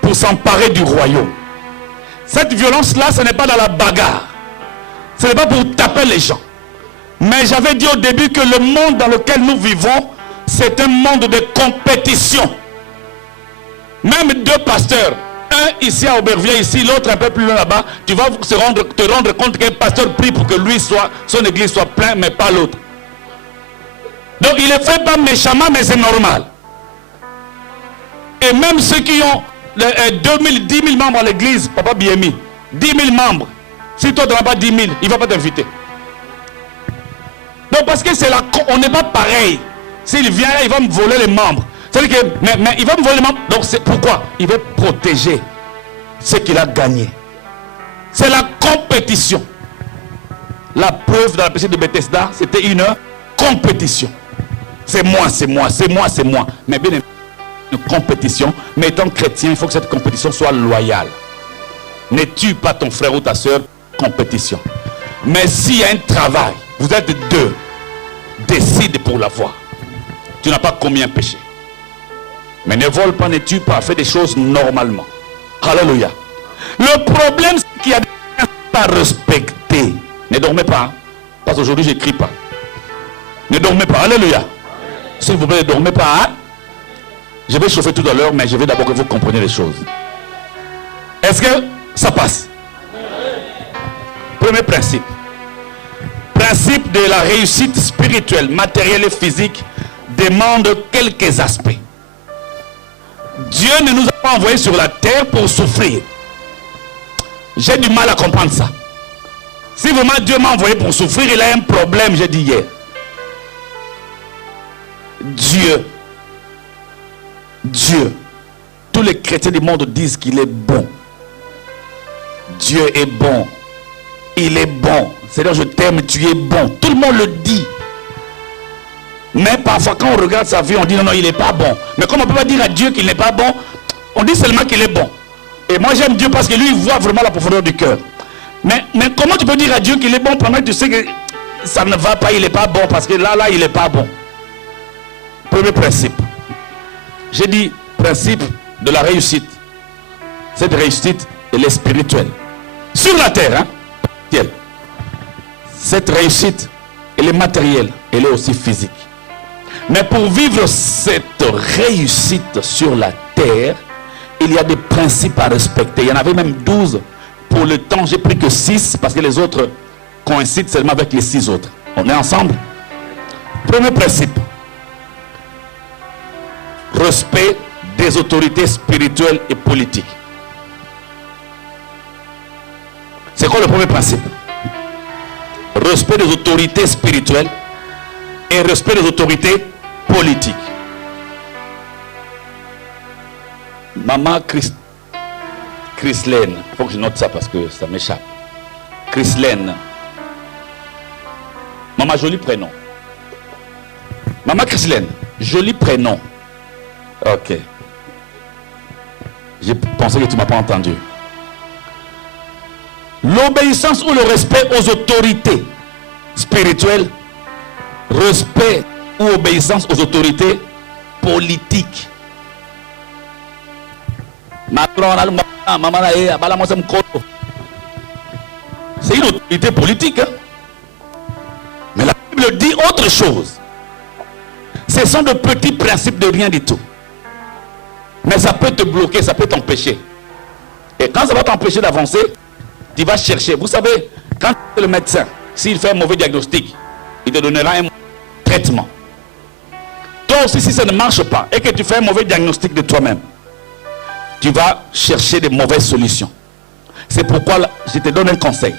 pour s'emparer du royaume, cette violence-là, ce n'est pas dans la bagarre. Ce n'est pas pour taper les gens. Mais j'avais dit au début que le monde dans lequel nous vivons, c'est un monde de compétition. Même deux pasteurs, un ici à Aubervilliers, ici, l'autre un peu plus loin là-bas, tu vas te rendre compte qu'un pasteur prie pour que lui son église soit pleine, mais pas l'autre. Donc il ne le fait pas méchamment, mais c'est normal. Et même ceux qui ont 10 000 membres à l'église, Papa Biemi, 10 000 membres, si toi tu n'as pas 10 000, il ne va pas t'inviter. Donc parce que on n'est pas pareil. S'il vient là, il va me voler les membres. C'est-à-dire que, mais il va me voler les membres. Donc c'est pourquoi? Il veut protéger ce qu'il a gagné. C'est la compétition. La preuve dans la péché de Bethesda, c'était une compétition. C'est moi, c'est moi, c'est moi, c'est moi. Mais bien une compétition. Mais étant chrétien, il faut que cette compétition soit loyale. Ne tue pas ton frère ou ta soeur. Compétition. Mais s'il y a un travail, vous êtes deux, décide pour l'avoir. Tu n'as pas commis un péché. Mais ne vole pas, ne tue pas, fais des choses normalement. Alléluia. Le problème, c'est qu'il y a des gens pas respectés. Ne dormez pas. Hein? Parce qu'aujourd'hui, je n'écris pas. Ne dormez pas. Alléluia. S'il vous plaît, ne dormez pas. Hein? Je vais chauffer tout à l'heure, mais je vais d'abord que vous compreniez les choses. Est-ce que ça passe? Premier principe. Principe de la réussite spirituelle, matérielle et physique demande quelques aspects. Dieu ne nous a pas envoyés sur la terre pour souffrir. J'ai du mal à comprendre ça. Si vraiment Dieu m'a envoyé pour souffrir, il a un problème, j'ai dit hier. Dieu. Tous les chrétiens du monde disent qu'il est bon. Dieu est bon. Il est bon. C'est-à-dire, je t'aime, tu es bon. Tout le monde le dit. Mais parfois, quand on regarde sa vie, on dit non, non, il n'est pas bon. Mais comme on ne peut pas dire à Dieu qu'il n'est pas bon, on dit seulement qu'il est bon. Et moi, j'aime Dieu parce que lui, il voit vraiment la profondeur du cœur. Mais comment tu peux dire à Dieu qu'il est bon pendant que tu sais que ça ne va pas, il n'est pas bon, parce que là, il n'est pas bon. Premier principe. J'ai dit principe de la réussite. Cette réussite, elle est spirituelle. Sur la terre, hein. Cette réussite, elle est matérielle, elle est aussi physique. Mais pour vivre cette réussite sur la terre, il y a des principes à respecter. Il y en avait même 12. Pour le temps, j'ai pris que 6 parce que les autres coïncident seulement avec les 6 autres. On est ensemble? Premier principe. Respect des autorités spirituelles et politiques. C'est quoi le premier principe? Respect des autorités spirituelles et respect des autorités politiques. Maman Chrislaine, il faut que je note ça parce que ça m'échappe. Chrislaine. Maman, joli prénom. Maman Chrislaine, joli prénom. Ok. J'ai pensé que tu ne m'as pas entendu. L'obéissance ou le respect aux autorités spirituelles, respect ou obéissance aux autorités politiques. C'est une autorité politique. Hein? Mais la Bible dit autre chose. Ce sont de petits principes de rien du tout. Mais ça peut te bloquer, ça peut t'empêcher. Et quand ça va t'empêcher d'avancer, tu vas chercher. Vous savez, quand le médecin, s'il fait un mauvais diagnostic, il te donnera un traitement. Toi aussi, si ça ne marche pas et que tu fais un mauvais diagnostic de toi-même, tu vas chercher des mauvaises solutions. C'est pourquoi je te donne un conseil.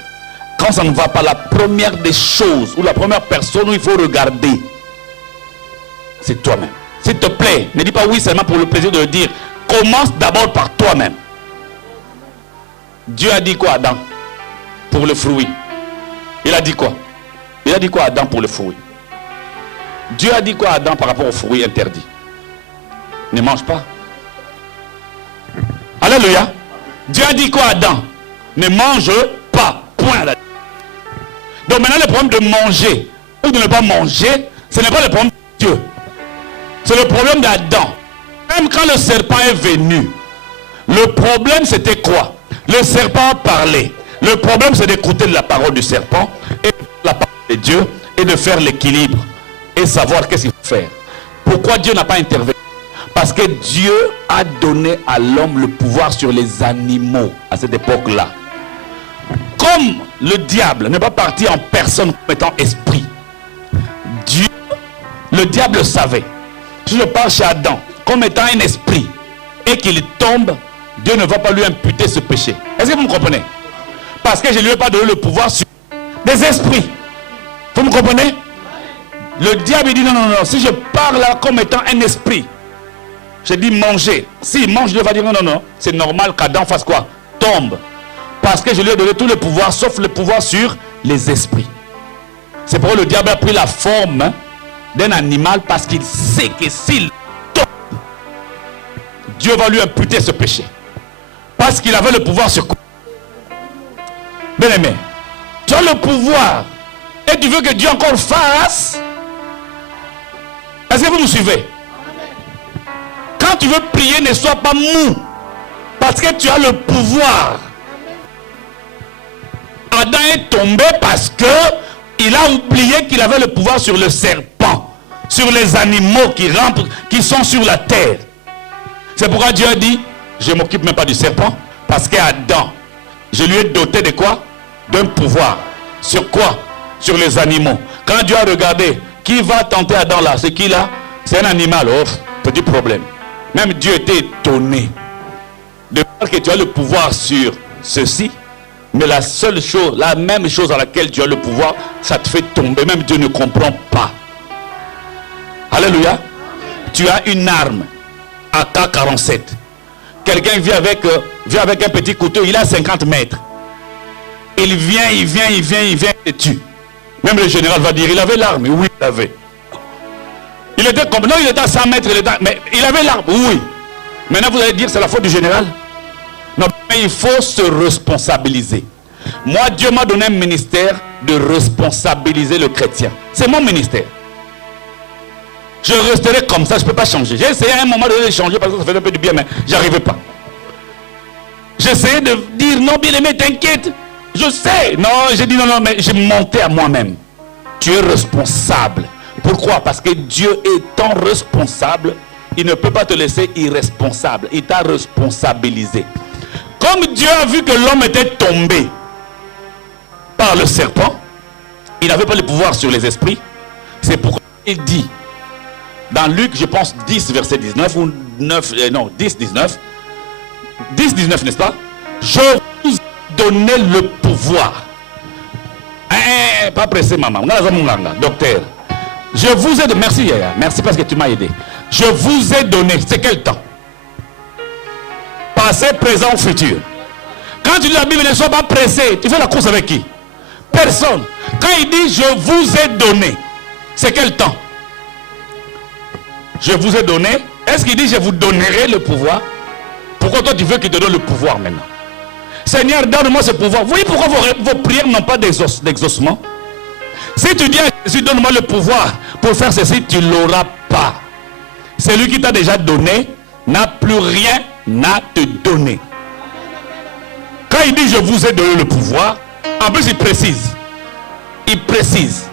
Quand ça ne va pas, la première des choses ou la première personne où il faut regarder, c'est toi-même. S'il te plaît, ne dis pas oui seulement pour le plaisir de le dire. Commence d'abord par toi-même. Dieu a dit quoi à Adam pour le fruit? Il a dit quoi? Il a dit quoi à Adam pour le fruit? Dieu a dit quoi à Adam par rapport au fruit interdit? Ne mange pas. Alléluia. Dieu a dit quoi à Adam? Ne mange pas. Point. Donc maintenant le problème de manger ou de ne pas manger, ce n'est pas le problème de Dieu. C'est le problème d'Adam. Même quand le serpent est venu, le problème c'était quoi? Le serpent a parlé. Le problème c'est d'écouter la parole du serpent et la parole de Dieu et de faire l'équilibre et savoir qu'est-ce qu'il faut faire. Pourquoi Dieu n'a pas intervenu? Parce que Dieu a donné à l'homme le pouvoir sur les animaux à cette époque-là. Comme le diable n'est pas parti en personne comme étant esprit, le diable savait. Si je parle chez Adam comme étant un esprit et qu'il tombe, Dieu ne va pas lui imputer ce péché. Est-ce que vous me comprenez? Parce que je ne lui ai pas donné le pouvoir sur des esprits. Vous me comprenez? Le diable il dit non, non, non. Si je parle là comme étant un esprit, je dis manger. S'il mange, Dieu va dire non, non, non. C'est normal qu'Adam fasse quoi? Tombe. Parce que je lui ai donné tout le pouvoir, sauf le pouvoir sur les esprits. C'est pourquoi le diable a pris la forme d'un animal, parce qu'il sait que s'il tombe, Dieu va lui imputer ce péché. Parce qu'il avait le pouvoir sur quoi? Bien aimé, tu as le pouvoir et tu veux que Dieu encore fasse. Est-ce que vous me suivez? Quand tu veux prier, ne sois pas mou. Parce que tu as le pouvoir. Adam est tombé parce que il a oublié qu'il avait le pouvoir sur le serpent, sur les animaux qui rampent, qui sont sur la terre. C'est pourquoi Dieu a dit, je ne m'occupe même pas du serpent, parce qu'Adam, je lui ai doté de quoi? D'un pouvoir. Sur quoi? Sur les animaux. Quand Dieu a regardé, qui va tenter Adam là? C'est qui là? C'est un animal. Oh, petit problème. Même Dieu était étonné de voir que tu as le pouvoir sur ceci Mais la seule chose, la même chose à laquelle tu as le pouvoir, ça te fait tomber. Même Dieu ne comprend pas. Alléluia. Tu as une arme, AK-47. Quelqu'un vient avec un petit couteau, il a 50 mètres. Il vient, et tue. Même le général va dire, il avait l'arme. Oui, il avait. Il était comme, non, il était à 100 mètres, mais il avait l'arme. Oui. Maintenant, vous allez dire, c'est la faute du général. Non, mais il faut se responsabiliser. Moi, Dieu m'a donné un ministère de responsabiliser le chrétien. C'est mon ministère. Je resterai comme ça, je ne peux pas changer. J'ai essayé à un moment de changer parce que ça fait un peu du bien, mais je n'arrivais pas. J'essayais de dire, non, bien aimé, t'inquiète. Je sais. Non, j'ai dit non, mais j'ai monté à moi-même. Tu es responsable. Pourquoi? Parce que Dieu étant responsable, il ne peut pas te laisser irresponsable. Il t'a responsabilisé. Comme Dieu a vu que l'homme était tombé par le serpent, il n'avait pas le pouvoir sur les esprits. C'est pourquoi il dit, dans Luc, je pense 10, verset 19, ou 9, non, 10, 19. 10, 19, n'est-ce pas? Je vous ai donné le pouvoir. Pas pressé, maman. Docteur. Je vous ai donné. Merci, Yaya. Merci parce que tu m'as aidé. Je vous ai donné. C'est quel temps? Passé, présent, futur. Quand tu lis la Bible, ne sois pas pressé. Tu fais la course avec qui? Personne. Quand il dit je vous ai donné, c'est quel temps? Je vous ai donné. Est-ce qu'il dit je vous donnerai le pouvoir? Pourquoi toi tu veux qu'il te donne le pouvoir maintenant? Seigneur, donne-moi ce pouvoir. Vous voyez pourquoi vos prières n'ont pas d'exaucement? Si tu dis à Jésus, donne-moi le pouvoir pour faire ceci, tu ne l'auras pas. Celui qui t'a déjà donné n'a plus rien à te donner. Quand il dit je vous ai donné le pouvoir, en plus il précise. Il précise.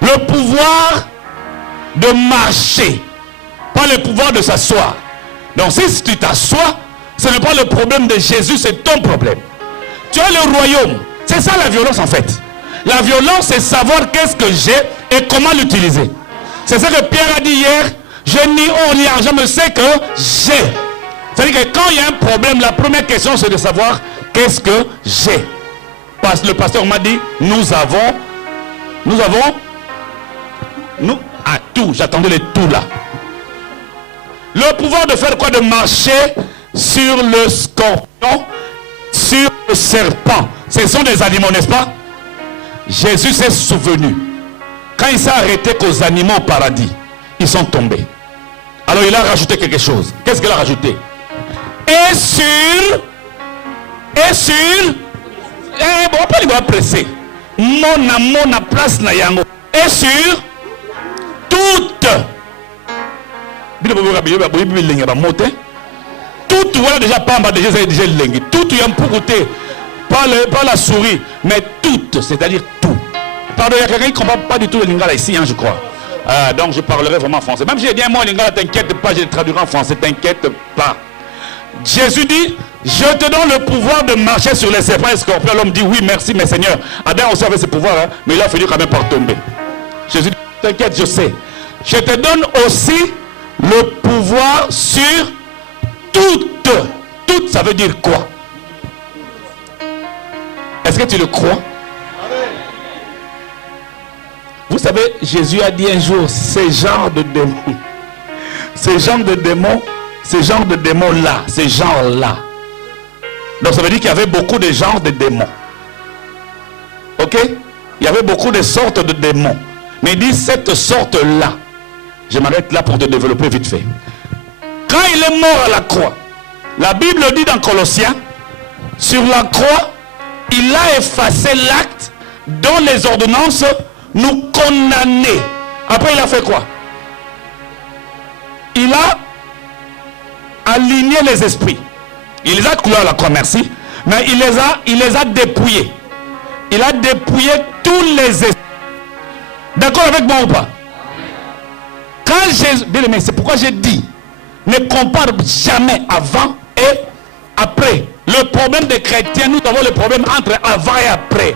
Le pouvoir de marcher, pas le pouvoir de s'asseoir. Donc si tu t'assois, ce n'est pas le problème de Jésus, c'est ton problème. Tu as le royaume. C'est ça la violence en fait. La violence, c'est savoir qu'est-ce que j'ai et comment l'utiliser. C'est ça que Pierre a dit hier. Je ni or ni argent, je sais que j'ai. C'est-à-dire que quand il y a un problème, la première question c'est de savoir qu'est-ce que j'ai. Parce que le pasteur m'a dit, nous avons, tout, j'attendais les tout là. Le pouvoir de faire quoi? De marcher sur le scorpion, sur le serpent. Ce sont des animaux, n'est-ce pas? Jésus s'est souvenu. Quand il s'est arrêté qu'aux animaux au paradis, ils sont tombés. Alors il a rajouté quelque chose. Qu'est-ce qu'il a rajouté? Et sur, bon, pas il va presser. Mon place na yango. Et sur toute. Tout, voilà déjà pas en bas, déjà lengue. Tout, il y a un peu côté. Pas la souris, mais toute, c'est-à-dire tout. Pardon, il y a quelqu'un qui ne comprend pas du tout le lingala ici, hein, je crois. Donc je parlerai vraiment français. Même si j'ai dit un mot en lingala, t'inquiète pas, je le traduirai en français, t'inquiète pas. Jésus dit, je te donne le pouvoir de marcher sur les serpents et scorpions. L'homme dit, oui, merci, mais Seigneur. Adam aussi avait ce pouvoir, hein, mais il a fini quand même par tomber. Jésus dit, t'inquiète, je sais. Je te donne aussi le pouvoir sur toute. Toute, ça veut dire quoi? Est-ce que tu le crois? Vous savez, Jésus a dit un jour, ces genres de démons-là, ces genres-là. Donc ça veut dire qu'il y avait beaucoup de genres de démons. Ok? Il y avait beaucoup de sortes de démons. Mais il dit cette sorte-là. Je m'arrête là pour te développer vite fait. Quand il est mort à la croix, la Bible dit dans Colossiens, sur la croix, il a effacé l'acte dont les ordonnances nous condamnaient. Après, il a fait quoi? Il a aligné les esprits. Il les a cloués à la croix, merci. Mais il les a dépouillés. Il a dépouillé tous les esprits. D'accord avec moi ou pas? Quand Jésus... Bien aimé, c'est pourquoi j'ai dit, ne compare jamais avant et après. Le problème des chrétiens, nous avons le problème entre avant et après.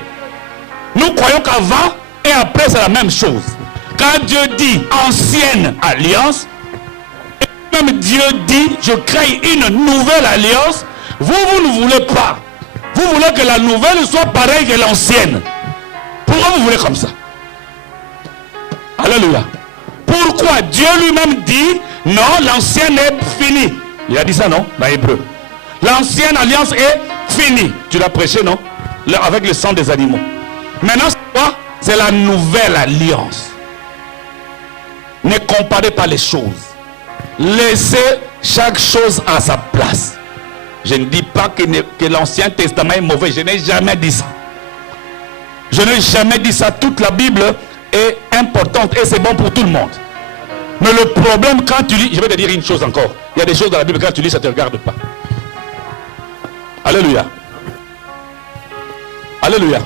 Nous croyons qu'avant et après c'est la même chose. Quand Dieu dit ancienne alliance, et même Dieu dit je crée une nouvelle alliance, vous ne voulez pas. Vous voulez que la nouvelle soit pareille que l'ancienne. Pourquoi vous voulez comme ça? Alléluia. Pourquoi Dieu lui-même dit non, l'ancienne est finie. Il a dit ça, non? Dans Hébreu. L'ancienne alliance est finie. Tu l'as prêché, non? Avec le sang des animaux. Maintenant, c'est quoi? C'est la nouvelle alliance. Ne comparez pas les choses. Laissez chaque chose à sa place. Je ne dis pas que l'Ancien Testament est mauvais. Je n'ai jamais dit ça. Je n'ai jamais dit ça. Toute la Bible est importante et c'est bon pour tout le monde. Mais le problème quand tu lis, je vais te dire une chose encore. Il y a des choses dans la Bible quand tu lis, ça ne te regarde pas. Alléluia. Alléluia.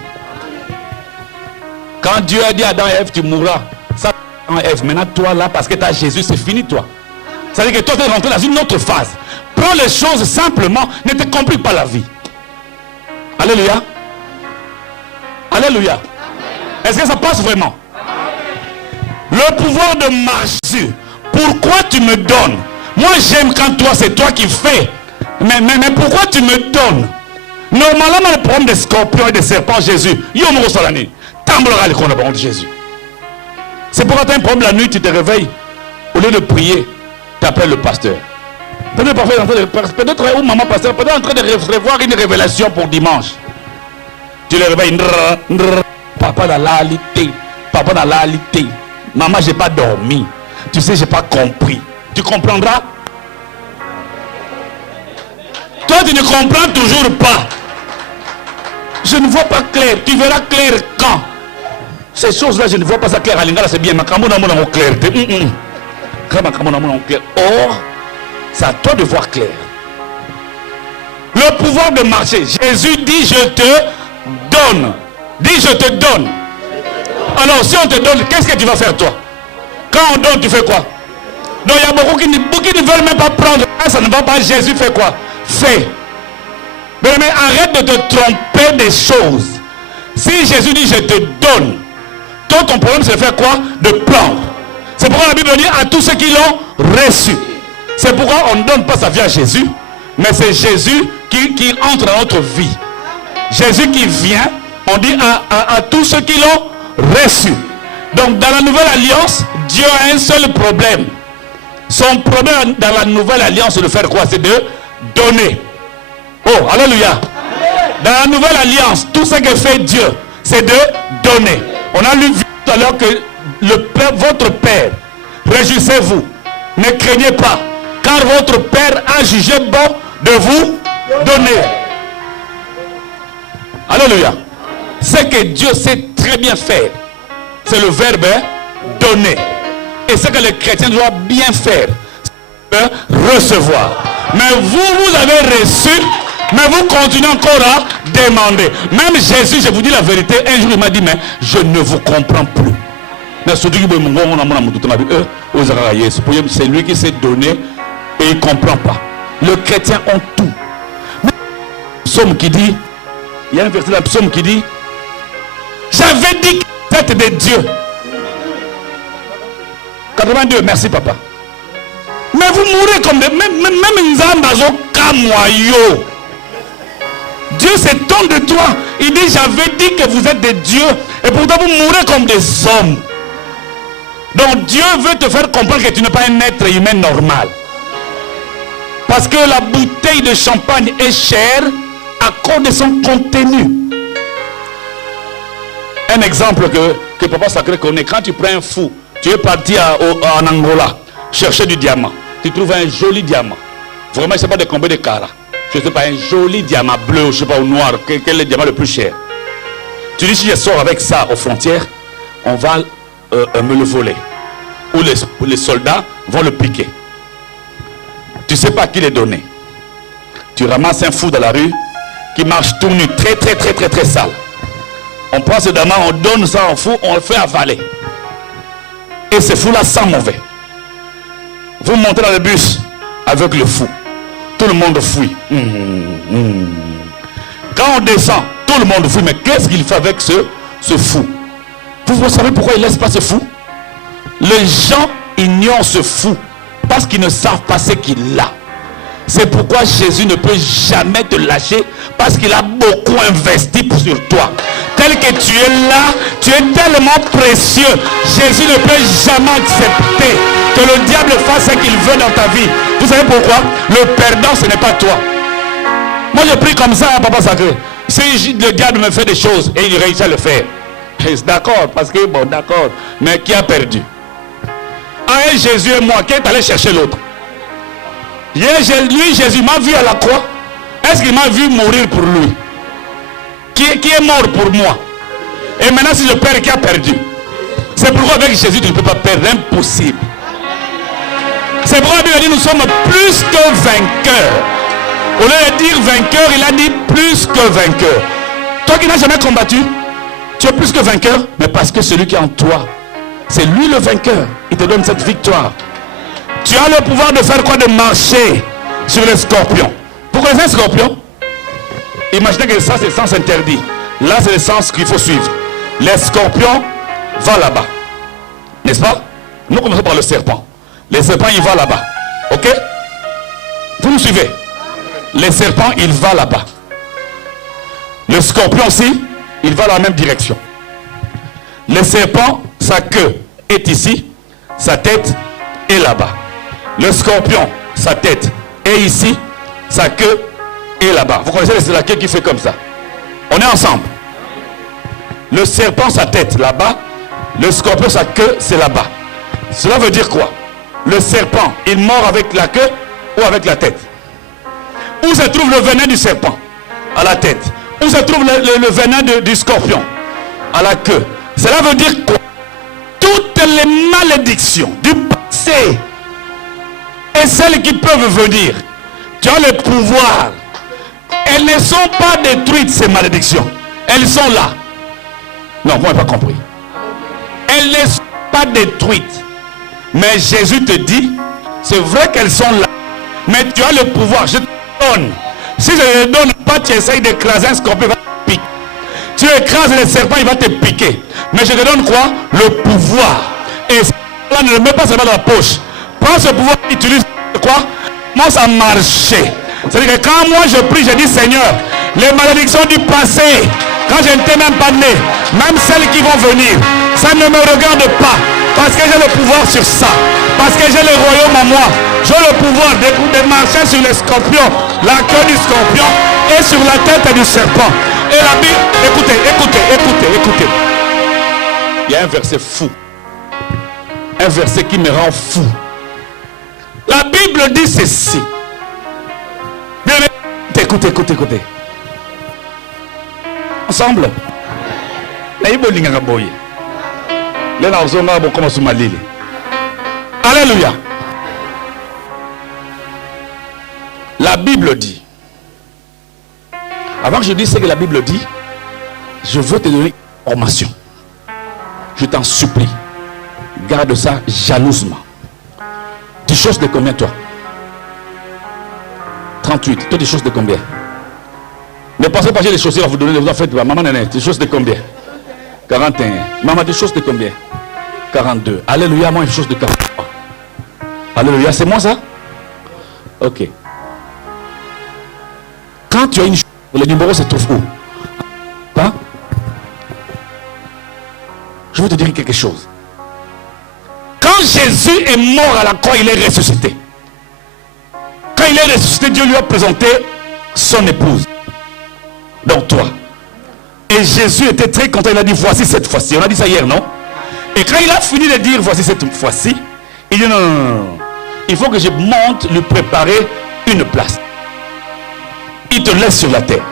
Quand Dieu a dit à Adam et Ève, tu mourras. Ça, Ève. Maintenant, toi là, parce que tu as Jésus, c'est fini, toi. C'est-à-dire que toi, tu es rentré dans une autre phase. Prends les choses simplement, ne te complique pas la vie. Alléluia. Alléluia. Est-ce que ça passe vraiment? Le pouvoir de marcher. Pourquoi tu me donnes? Moi, j'aime quand toi, c'est toi qui fais. Mais pourquoi tu me donnes? Normalement, le problème des scorpions et des serpents, Jésus, de Jésus. C'est pourquoi tu as un problème la nuit, tu te réveilles. Au lieu de prier, tu appelles le pasteur. Peut-être où maman pasteur, peut-être en train de revoir une révélation pour dimanche. Tu le réveilles. Papa dans l'alité. Papa dans l'alité. Maman, j'ai pas dormi. Tu sais, j'ai pas compris. Tu comprendras? Toi, tu ne comprends toujours pas. Je ne vois pas clair. Tu verras clair quand? Ces choses-là, je ne vois pas ça clair. À l'ingala, c'est bien. Ma kamuna muna clair. Or, c'est à toi de voir clair. Le pouvoir de marcher. Jésus dit, je te donne. Dis, je te donne. Alors, si on te donne, qu'est-ce que tu vas faire, toi? Quand on donne, tu fais quoi? Donc, il y a beaucoup qui ne veulent même pas prendre. Ça ne va pas. Jésus fait quoi? Fais. Mais arrête de te tromper des choses. Si Jésus dit, je te donne, toi, ton problème, c'est de faire quoi? De prendre. C'est pourquoi la Bible dit à tous ceux qui l'ont reçu. C'est pourquoi on ne donne pas sa vie à Jésus, mais c'est Jésus qui entre dans notre vie. Jésus qui vient, on dit à tous ceux qui l'ont reçu. Donc dans la nouvelle alliance, Dieu a un seul problème. Son problème dans la nouvelle alliance, c'est de faire quoi? C'est de donner. Oh, alléluia. Dans la nouvelle alliance, tout ce que fait Dieu, c'est de donner. On a lu tout à l'heure que votre Père, réjouissez-vous, ne craignez pas, car votre Père a jugé bon de vous donner. Alléluia. C'est que Dieu sait très bien faire. C'est le verbe donner. Et ce que les chrétiens doivent bien faire, c'est recevoir. Mais vous avez reçu, mais vous continuez encore à demander. Même Jésus, je vous dis la vérité, un jour il m'a dit, mais je ne vous comprends plus. C'est lui qui s'est donné et il ne comprend pas. Les chrétiens ont tout. Mais psaume qui dit, il y a un verset dans le psaume qui dit, j'avais dit que vous êtes des dieux. 82, merci papa. Mais vous mourrez comme des... Même Nzambazo Kamoyo. Dieu s'étonne de toi. Il dit, j'avais dit que vous êtes des dieux. Et pourtant vous mourrez comme des hommes. Donc Dieu veut te faire comprendre que tu n'es pas un être humain normal. Parce que la bouteille de champagne est chère à cause de son contenu. Un exemple que Papa Sacré connaît. Quand tu prends un fou, tu es parti en Angola chercher du diamant. Tu trouves un joli diamant. Vraiment, je ne sais pas de combien de carats. Je ne sais pas, un joli diamant bleu, je ne sais pas, ou noir. Quel est le diamant le plus cher? Tu dis, si je sors avec ça aux frontières, on va me le voler. Ou les soldats vont le piquer. Tu ne sais pas qui les donner. Tu ramasses un fou dans la rue qui marche tout nu, très sale. On prend ce diamant, on donne ça au fou, on le fait avaler. Et ce fou-là sent mauvais. Vous montez dans le bus avec le fou. Tout le monde fuit. Quand on descend, tout le monde fuit. Mais qu'est-ce qu'il fait avec ce fou? Vous savez pourquoi il ne laisse pas ce fou? Les gens ignorent ce fou parce qu'ils ne savent pas ce qu'il a. C'est pourquoi Jésus ne peut jamais te lâcher, parce qu'il a beaucoup investi sur toi. Tel que tu es là, tu es tellement précieux. Jésus ne peut jamais accepter que le diable fasse ce qu'il veut dans ta vie. Vous savez pourquoi? Le perdant, ce n'est pas toi. Moi, je prie comme ça, Papa Sacré. Si le diable me fait des choses et il réussit à le faire, d'accord, parce que bon, d'accord. Mais qui a perdu? Un Jésus et moi, qui est allé chercher l'autre? Lui, Jésus m'a vu à la croix. Est-ce qu'il m'a vu mourir pour lui? Qui est mort pour moi? Et maintenant, si je perds, qui a perdu? C'est pourquoi avec Jésus, tu ne peux pas perdre. Impossible. C'est pourquoi Dieu a dit, nous sommes plus que vainqueurs. Au lieu de dire vainqueur, il a dit plus que vainqueur. Toi qui n'as jamais combattu, tu es plus que vainqueur, mais parce que celui qui est en toi, c'est lui le vainqueur. Il te donne cette victoire. Tu as le pouvoir de faire quoi? De marcher sur les scorpions. Vous connaissez un scorpion? Imaginez que ça, c'est le sens interdit. Là, c'est le sens qu'il faut suivre. Les scorpions vont là-bas. N'est-ce pas? Nous commençons par le serpent. Les serpents, il va là-bas. Ok? Vous nous suivez? Les serpents, il va là-bas. Le scorpion aussi, il va dans la même direction. Le serpent, sa queue est ici, sa tête est là-bas. Le scorpion, sa tête est ici, sa queue est là-bas. Vous connaissez, c'est la queue qui fait comme ça. On est ensemble. Le serpent, sa tête là-bas. Le scorpion, sa queue, c'est là-bas. Cela veut dire quoi? Le serpent, il mord avec la queue ou avec la tête? Où se trouve le venin du serpent? À la tête. Où se trouve le venin du scorpion? À la queue. Cela veut dire quoi? Toutes les malédictions du passé et celles qui peuvent venir, tu as le pouvoir. Elles ne sont pas détruites, ces malédictions. Elles sont là. Non, vous n'avez pas compris. Elles ne sont pas détruites. Mais Jésus te dit, c'est vrai qu'elles sont là. Mais tu as le pouvoir. Je te donne. Si je ne te donne pas, tu essayes d'écraser un scorpion, il va te piquer. Tu écrases le serpent, il va te piquer. Mais je te donne quoi? Le pouvoir. Et là, ne le mets pas seulement dans la poche. Prends ce pouvoir, utilise quoi? Moi, ça a marché. C'est-à-dire que quand moi je prie, je dis Seigneur, les malédictions du passé, quand je ne t'ai même pas né, même celles qui vont venir, ça ne me regarde pas. Parce que j'ai le pouvoir sur ça. Parce que j'ai le royaume en moi. J'ai le pouvoir de marcher sur les scorpions, la queue du scorpion et sur la tête du serpent. Et la Bible, écoutez. Il y a un verset fou. Un verset qui me rend fou. La Bible dit ceci. Écoutez. Ensemble. Alléluia. La Bible dit. Avant que je dise ce que la Bible dit, je veux te donner une information. Je t'en supplie. Garde ça jalousement. Tu choses de combien toi? 38. Toi, des choses de combien? Ne pensez pas que j'ai des chaussures à vous donner. Vous en faites. Maman, des choses de combien? 41. Maman, des choses de combien? 42. Alléluia, moi, une chose de 43. Alléluia, c'est moi ça? Ok. Quand tu as une chose, le numéro se trouve où? Hein? Je veux te dire quelque chose. Quand Jésus est mort à la croix, il est ressuscité. Quand il est ressuscité, Dieu lui a présenté son épouse. Donc toi. Et Jésus était très content. Il a dit voici cette fois-ci. On a dit ça hier, non? Et quand il a fini de dire voici cette fois-ci, il dit non. Il faut que je monte lui préparer une place. Il te laisse sur la terre.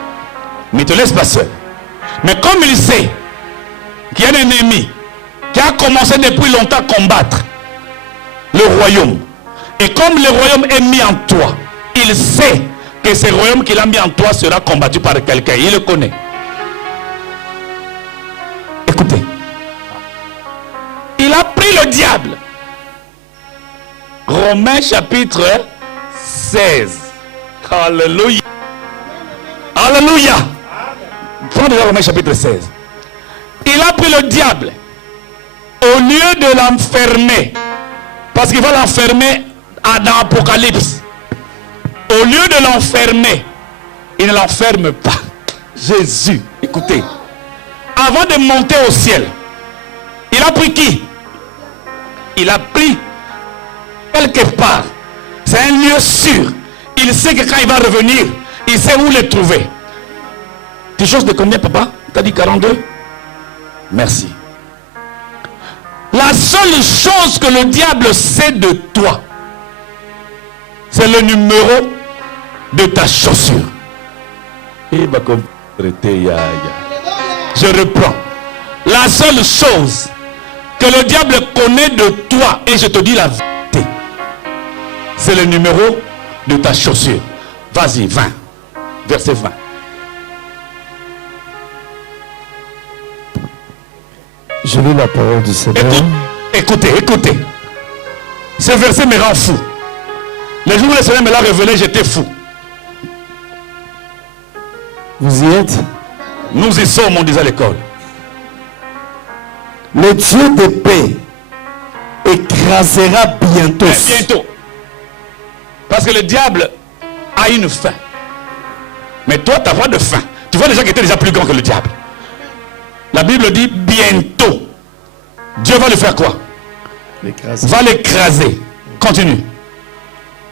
Mais il ne te laisse pas seul. Mais comme il sait qu'il y a un ennemi qui a commencé depuis longtemps à combattre le royaume. Et comme le royaume est mis en toi, il sait que ce royaume qu'il a mis en toi sera combattu par quelqu'un. Il le connaît. Écoutez. Il a pris le diable. Romains chapitre 16. Alléluia. Alléluia. Prenez Romains chapitre 16. Il a pris le diable. Au lieu de l'enfermer, parce qu'il va l'enfermer dans l'Apocalypse. Au lieu de l'enfermer, il ne l'enferme pas. Jésus, écoutez, avant de monter au ciel, il a pris qui? Il a pris quelque part. C'est un lieu sûr. Il sait que quand il va revenir, il sait où le trouver. Tu choses de combien, papa? Tu as dit 42? Merci. La seule chose que le diable sait de toi, c'est le numéro de ta chaussure. Je reprends. La seule chose que le diable connaît de toi, et je te dis la vérité, c'est le numéro de ta chaussure. Vas-y, 20. Verset 20. Je lis la parole du Seigneur. Écoutez. Ce verset me rend fou. Le jour où le Seigneur me l'a révélé, j'étais fou. Vous y êtes? Nous y sommes, on disait à l'école. Le Dieu de paix écrasera bientôt. Bientôt. Parce que le diable a une fin. Mais toi, tu n'as pas de fin. Tu vois déjà qu'il était déjà plus grand que le diable. La Bible dit bientôt. Dieu va le faire quoi? Va l'écraser. Continue.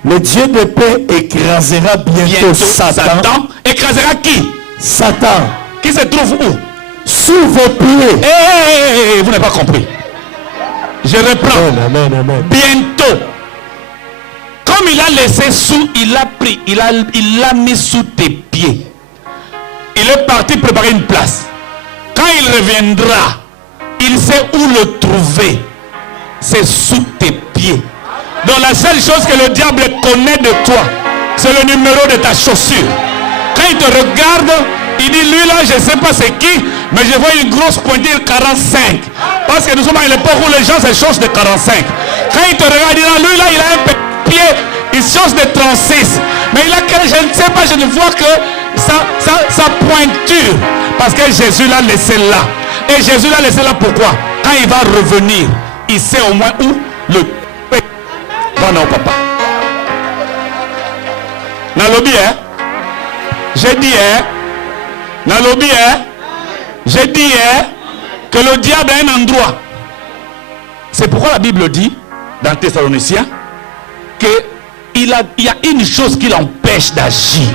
Le Dieu de paix écrasera bientôt Satan. Écrasera qui? Satan. Qui se trouve où? Sous vos pieds. Vous n'avez pas compris. Je reprends. Amen. Bientôt. Comme il a laissé sous, il a pris, il l'a mis sous tes pieds. Il est parti préparer une place. Quand il reviendra, il sait où le trouver. C'est sous tes pieds. Donc la seule chose que le diable connaît de toi, c'est le numéro de ta chaussure. Quand il te regarde, il dit, lui là, je ne sais pas c'est qui, mais je vois une grosse pointure 45. Parce que nous sommes à l'époque où les gens se changent de 45. Quand il te regarde, il dit, lui là, il a un petit pied, il change de 36. Mais il a que, je ne sais pas, je ne vois que sa pointure. Parce que Jésus l'a laissé là. Et Jésus l'a laissé là pourquoi? Quand il va revenir, il sait au moins où le... Non, papa. Nalobi, hein? J'ai dit, hein? Nalobi, hein? J'ai dit, hein? Que le diable a un endroit. C'est pourquoi la Bible dit, dans Thessaloniciens, qu'il y a une chose qui l'empêche d'agir,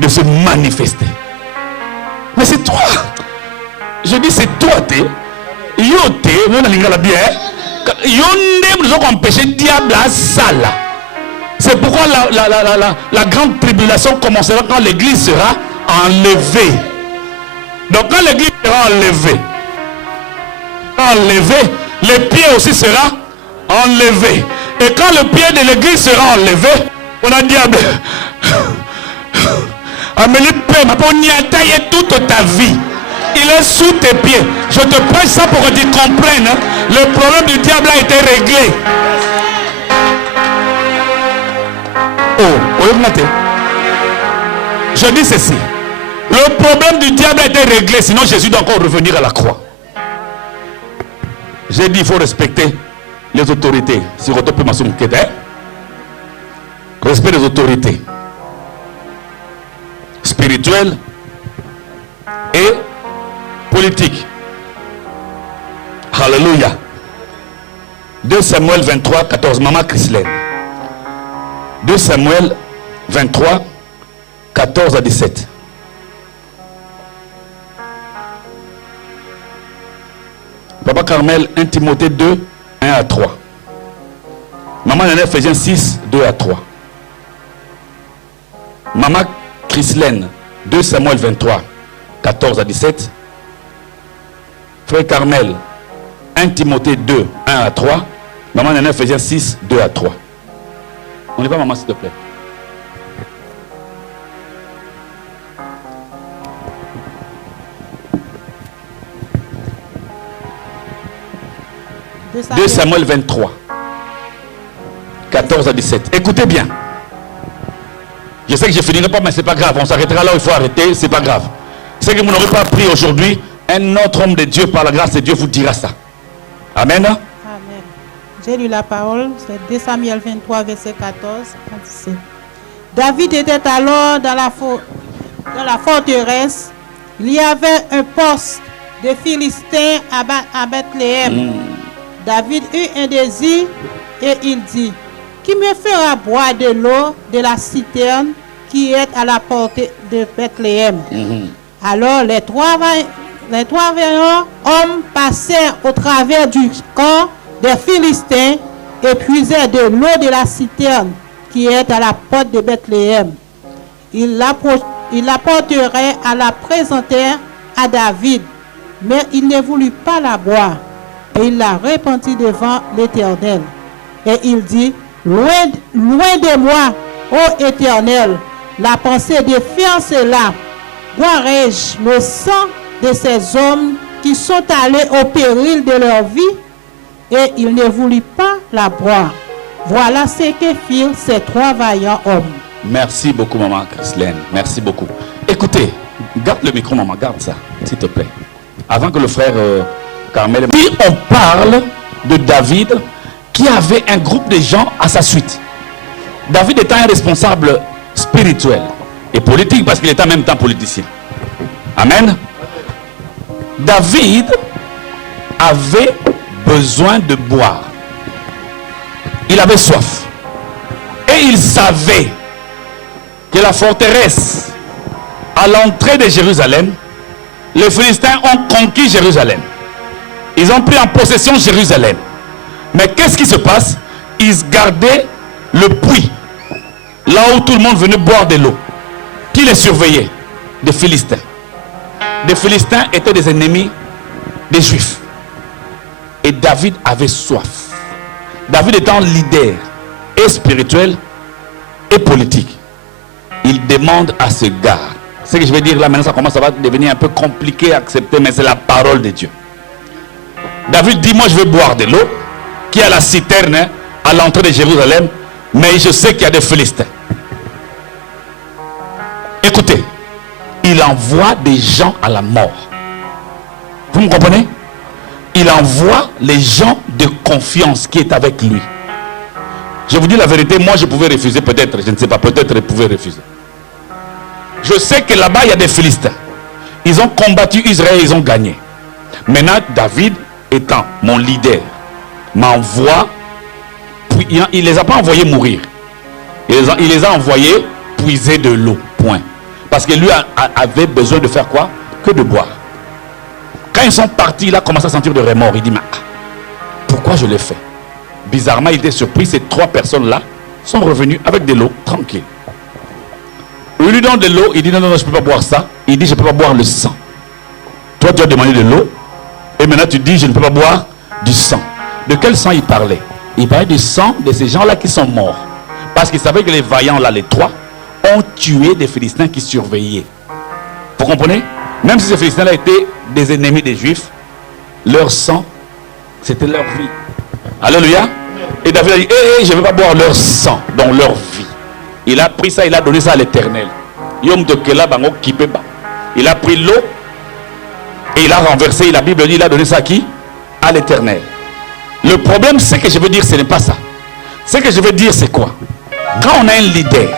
de se manifester. Mais c'est toi. Je dis, c'est toi, t'es. Yote, mon alingala bien. Yonde nous ont empêché le diable à Sala. C'est pourquoi la grande tribulation commencera quand l'église sera enlevée. Donc quand l'église sera enlevée, le pied aussi sera enlevé. Et quand le pied de l'église sera enlevé, on a diable. Amélie Père, on y a taillé toute ta vie. Il est sous tes pieds. Je te prêche ça pour que tu comprennes. Hein? Le problème du diable a été réglé. Je dis ceci. Le problème du diable a été réglé. Sinon Jésus doit encore revenir à la croix. J'ai dit il faut respecter les autorités. Si on peut respect des autorités spirituelles et politique. Alléluia. 2 Samuel 23, 14. Maman Chrislaine. 2 Samuel 23, 14 à 17. Papa Carmel, 1 Timothée 2, 1 à 3. Maman Ephésiens 6, 2 à 3. Maman Chrislaine, 2 Samuel 23, 14 à 17. Frère Carmel, 1 Timothée 2, 1 à 3. Maman Nana Ephésiens 6, 2 à 3. On y va, maman, s'il te plaît. « 2 Samuel 23, 14 à 17. » Écoutez bien. Je sais que je ne finirai pas, mais ce n'est pas grave. On s'arrêtera là où il faut arrêter, ce n'est pas grave. C'est que vous n'aurez pas appris aujourd'hui. Un autre homme de Dieu, par la grâce de Dieu, vous dira ça. Amen. Amen. J'ai lu la parole, c'est 2 Samuel 23, verset 14 à 17. David était alors dans la forteresse. Il y avait un poste de Philistins à Bethléem. David eut un désir et il dit, qui me fera boire de l'eau de la citerne qui est à la portée de Bethléem? Alors les trois vaillants hommes passèrent au travers du camp des Philistins et puisèrent de l'eau de la citerne qui est à la porte de Bethléem. Ils l'apporteraient à la présentèrent à David, mais il ne voulut pas la boire. Et il la répandit devant l'Éternel. Et il dit, loin de moi, ô Éternel, la pensée de faire cela. Boirai-je le sang de ces hommes qui sont allés au péril de leur vie? Et il ne voulut pas la boire. Voilà ce que firent ces trois vaillants hommes. Merci beaucoup, maman Christine. Merci beaucoup. Écoutez, garde le micro, maman, garde ça, s'il te plaît. Avant que le frère Carmel... Si on parle de David qui avait un groupe de gens à sa suite. David était un responsable spirituel et politique parce qu'il était en même temps politicien. Amen. David avait besoin de boire. Il avait soif. Et il savait que la forteresse à l'entrée de Jérusalem, les Philistins ont conquis Jérusalem. Ils ont pris en possession Jérusalem. Mais qu'est-ce qui se passe? Ils gardaient le puits, là où tout le monde venait boire de l'eau. Qui les surveillait? Des Philistins. Les Philistins étaient des ennemis des Juifs. Et David avait soif. David étant leader et spirituel et politique, il demande à ce gars. Ce que je vais dire là maintenant, ça commence à devenir un peu compliqué à accepter, mais c'est la parole de Dieu. David dit, moi je vais boire de l'eau qui est à la citerne à l'entrée de Jérusalem, mais je sais qu'il y a des Philistins. Écoutez, il envoie des gens à la mort. Vous me comprenez? Il envoie les gens de confiance qui est avec lui. Je vous dis la vérité, moi je pouvais refuser peut-être, je ne sais pas, peut-être je pouvais refuser. Je sais que là-bas il y a des Philistins. Ils ont combattu Israël, ils ont gagné. Maintenant David étant mon leader m'envoie, il ne les a pas envoyés mourir. Il les a envoyés puiser de l'eau, point. Parce que lui avait besoin de faire quoi? Que de boire. Quand ils sont partis, il a commencé à sentir de remords. Il dit, mais pourquoi je l'ai fait? Bizarrement, il était surpris. Ces trois personnes-là sont revenues avec de l'eau, tranquille. Il lui donne de l'eau. Il dit, non, je ne peux pas boire ça. Il dit, je ne peux pas boire le sang. Toi, tu as demandé de l'eau. Et maintenant, tu dis, je ne peux pas boire du sang. De quel sang il parlait? Il parlait du sang de ces gens-là qui sont morts. Parce qu'il savait que les vaillants, là, les trois, ont tué des Philistins qui surveillaient. Vous comprenez? Même si ces Philistins-là étaient des ennemis des Juifs, leur sang, c'était leur vie. Alléluia. Et David a dit, je ne vais pas boire leur sang, dans leur vie. Il a pris ça, il a donné ça à l'Éternel. Il a pris l'eau et il a renversé. La Bible dit, il a donné ça à qui? À l'Éternel. Le problème, c'est que je veux dire, ce n'est pas ça. Ce que je veux dire, c'est quoi? Quand on a un leader,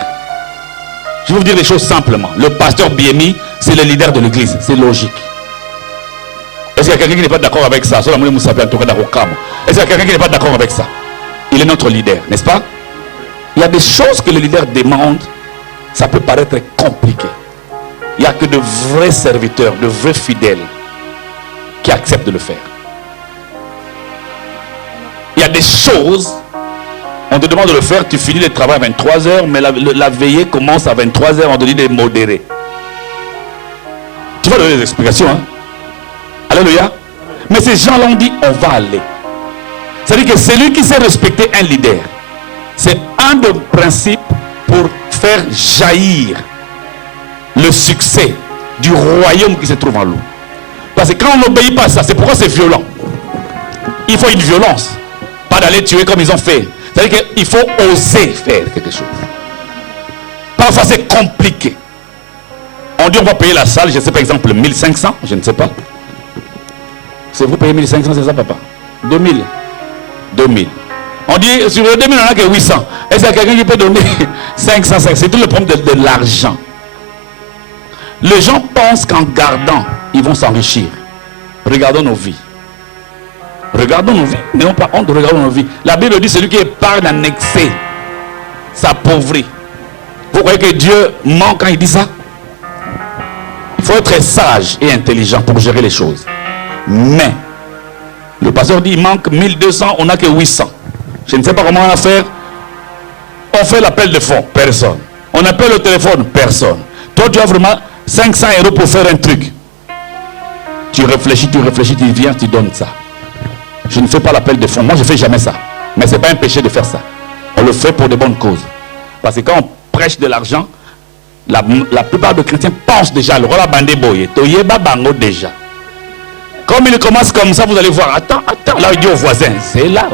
je vais vous dire les choses simplement. Le pasteur Biemi, c'est le leader de l'église. C'est logique. Est-ce qu'il y a quelqu'un qui n'est pas d'accord avec ça? Est-ce qu'il y a quelqu'un qui n'est pas d'accord avec ça? Il est notre leader, n'est-ce pas? Il y a des choses que le leader demande. Ça peut paraître compliqué. Il n'y a que de vrais serviteurs, de vrais fidèles qui acceptent de le faire. Il y a des choses, on te demande de le faire, tu finis le travail à 23h, mais la veillée commence à 23h, on te dit de modérer. Tu vas donner des explications, hein? Alléluia. Mais ces gens-là ont dit, on va aller. C'est-à-dire que celui qui sait respecter un leader, c'est un des principes pour faire jaillir le succès du royaume qui se trouve en nous. Parce que quand on n'obéit pas à ça, c'est pourquoi c'est violent. Il faut une violence. Pas d'aller tuer comme ils ont fait. C'est-à-dire qu'il faut oser faire quelque chose. Parfois c'est compliqué. On dit on va payer la salle, je sais par exemple 1500, je ne sais pas. C'est vous payez 1500, c'est ça papa? 2000. On dit, sur le 2000, on n'a que 800. Est-ce qu'il y a quelqu'un qui peut donner 500? C'est tout le problème de l'argent. Les gens pensent qu'en gardant, ils vont s'enrichir. Regardons nos vies. Regardons nos vies. N'ayons pas honte de regarder nos vies. La Bible dit, celui qui épargne en excès s'appauvrit. Vous croyez que Dieu ment quand il dit ça? Il faut être sage et intelligent pour gérer les choses. Mais, le pasteur dit, il manque 1200, on n'a que 800. Je ne sais pas comment on va faire. On fait l'appel de fonds, personne. On appelle au téléphone, personne. Toi, tu as vraiment 500 € pour faire un truc. Tu réfléchis, tu viens, tu donnes ça. Je ne fais pas l'appel de fonds. Moi, je ne fais jamais ça. Mais ce n'est pas un péché de faire ça. On le fait pour de bonnes causes. Parce que quand on prêche de l'argent, la plupart des chrétiens pensent déjà, le roi bandé boye, toyeba bango déjà. Comme il commence comme ça, vous allez voir, attends, là il dit au voisin, c'est là,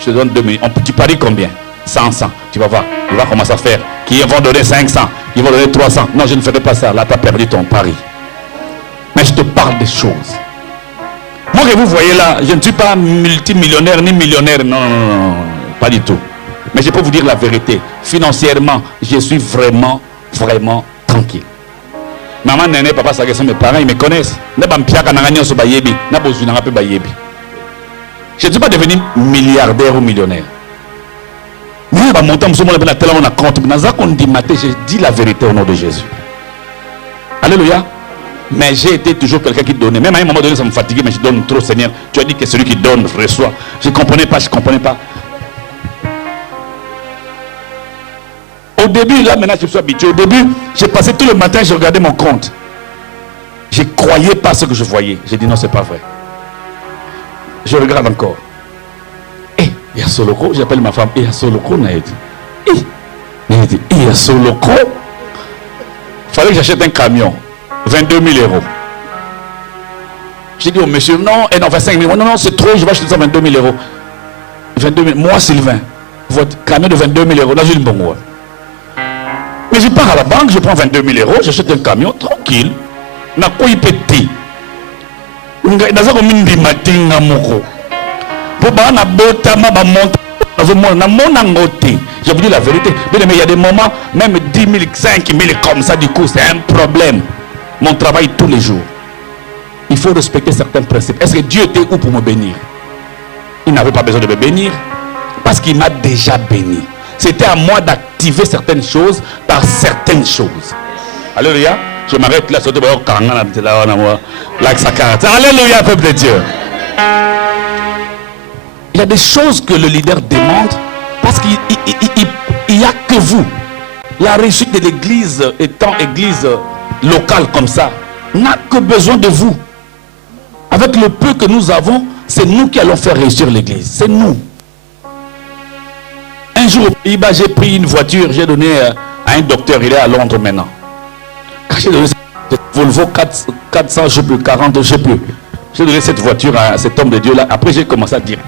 je te donne 2 millions, tu paries combien? 100, tu vas voir, il va commencer à faire, qui vont donner 500, qui vont donner 300, non je ne ferai pas ça, là tu as perdu ton pari. Mais je te parle des choses. Moi que vous voyez là, je ne suis pas multimillionnaire ni millionnaire, non, pas du tout. Mais je peux vous dire la vérité, financièrement, je suis vraiment tranquille. Maman, néné, papa, ça sont mes parents, ils me connaissent. Je ne suis pas devenu milliardaire ou millionnaire. Mais je dis la vérité au nom de Jésus. Alléluia. Mais j'ai été toujours quelqu'un qui donnait. Même à un moment donné, ça me fatiguait, mais je donne trop, Seigneur. Tu as dit que celui qui donne reçoit. Je ne comprenais pas. Au début, là maintenant je suis habitué. Au début, j'ai passé tout le matin, je regardais mon compte. Je ne croyais pas ce que je voyais. J'ai dit non, c'est pas vrai. Je regarde encore. Et il y a Soloko, j'appelle ma femme. Et il y a Soloko, Naïdi. Il y a Soloko. Il fallait que j'achète un camion. 22 000 €. J'ai dit au monsieur, non, et non, 25 000 €. Non, c'est trop, je vais acheter ça 22 000 €. 22 000 €. Moi, Sylvain, votre camion de 22 000 €. Là, j'ai une bonne. Mais je pars à la banque, je prends 22 000 €, j'achète un camion, tranquille. Na quoi petit. Je vous dis la vérité. Mais il y a des moments, même 10 000, 5 000 comme ça, du coup, c'est un problème. Mon travail tous les jours. Il faut respecter certains principes. Est-ce que Dieu était où pour me bénir? Il n'avait pas besoin de me bénir parce qu'il m'a déjà béni. C'était à moi d'activer certaines choses par certaines choses. Alléluia. Je m'arrête là. Alléluia, peuple de Dieu. Il y a des choses que le leader demande parce qu'il n'y a que vous. La réussite de l'église, étant église locale comme ça, n'a que besoin de vous. Avec le peu que nous avons, c'est nous qui allons faire réussir l'église. C'est nous. Un jour, j'ai pris une voiture, j'ai donné à un docteur, il est à Londres maintenant. Quand j'ai donné cette Volvo 400, je sais plus, 40, je sais plus. J'ai donné cette voiture à cet homme de Dieu là. Après, j'ai commencé à dire,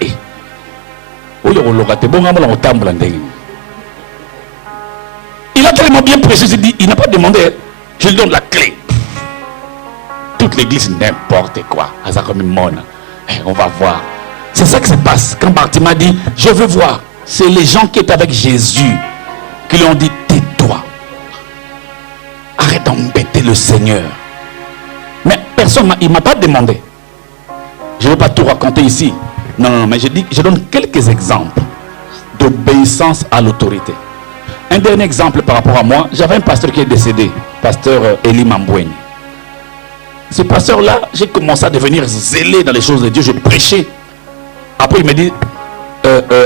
il a tellement bien prêché, il n'a pas demandé, je lui donne la clé. Toute l'église, n'importe quoi. On va voir. C'est ça qui se passe. Quand Bartima dit, je veux voir. C'est les gens qui étaient avec Jésus qui lui ont dit, tais-toi. Arrête d'embêter le Seigneur. Mais personne, il ne m'a pas demandé. Je ne vais pas tout raconter ici. Non, mais je donne quelques exemples d'obéissance à l'autorité. Un dernier exemple par rapport à moi, j'avais un pasteur qui est décédé, pasteur Eli Mamboueni. Ce pasteur-là, j'ai commencé à devenir zélé dans les choses de Dieu, je prêchais. Après, il me dit,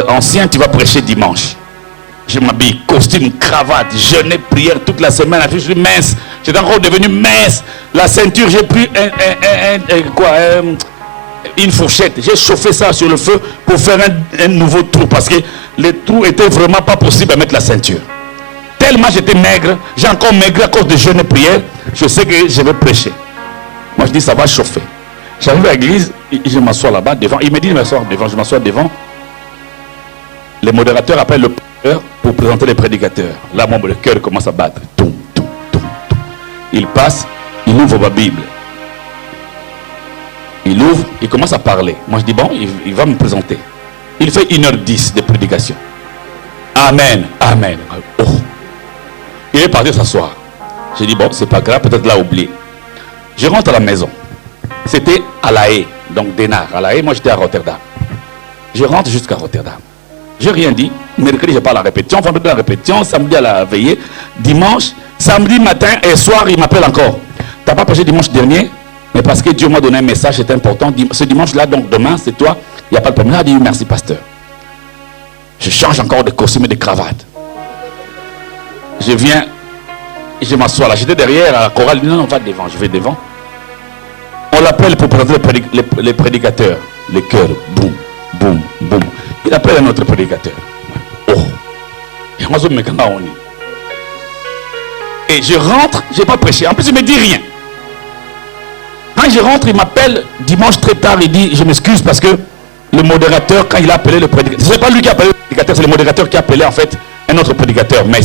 ancien, tu vas prêcher dimanche. Je m'habille, costume, cravate, jeûne, prière toute la semaine. Je suis mince, j'étais encore devenu mince. La ceinture, j'ai pris une fourchette. J'ai chauffé ça sur le feu pour faire un nouveau trou parce que les trous étaient vraiment pas possibles à mettre la ceinture. Tellement j'étais maigre, j'ai encore maigre à cause de jeûne et prière. Je sais que je vais prêcher. Moi je dis ça va chauffer. J'arrive à l'église, je m'assois là-bas devant. Il me dit de m'asseoir devant, je m'assois devant. Les modérateurs appellent le pasteur pour présenter les prédicateurs. Là, le cœur commence à battre. Toum, toum, toum, toum. Il passe, il ouvre ma Bible. Il ouvre, il commence à parler. Moi je dis bon, il va me présenter. Il fait 1h10 de prédication. Amen, amen. Oh. Il est parti s'asseoir. J'ai dit, bon, c'est pas grave, peut-être l'a oublié. Je rentre à la maison. C'était à La Haye, donc Denard. À La Haye, moi j'étais à Rotterdam. Je rentre jusqu'à Rotterdam. Je n'ai rien dit. Mercredi, je pars à la répétition. Vendredi, la répétition. Samedi, à la veillée. Dimanche, samedi matin et soir, il m'appelle encore. Tu n'as pas prêché dimanche dernier, mais parce que Dieu m'a donné un message, c'est important. Ce dimanche-là, donc demain, c'est toi. Il n'y a pas de problème. Il a dit merci, pasteur. Je change encore de costume et de cravate. Je viens, je m'assois là. J'étais derrière à la chorale. Il dit non, on va devant. Je vais devant. On l'appelle pour présenter les prédicateurs. Les chœurs, boum, boum, boum. Il appelle un autre prédicateur. Oh. Et je rentre, je n'ai pas prêché. En plus, il ne me dit rien. Quand je rentre, il m'appelle dimanche très tard. Il dit, je m'excuse parce que le modérateur, quand il a appelé le prédicateur, ce n'est pas lui qui a appelé le prédicateur, c'est le modérateur qui a appelé en fait un autre prédicateur. Mais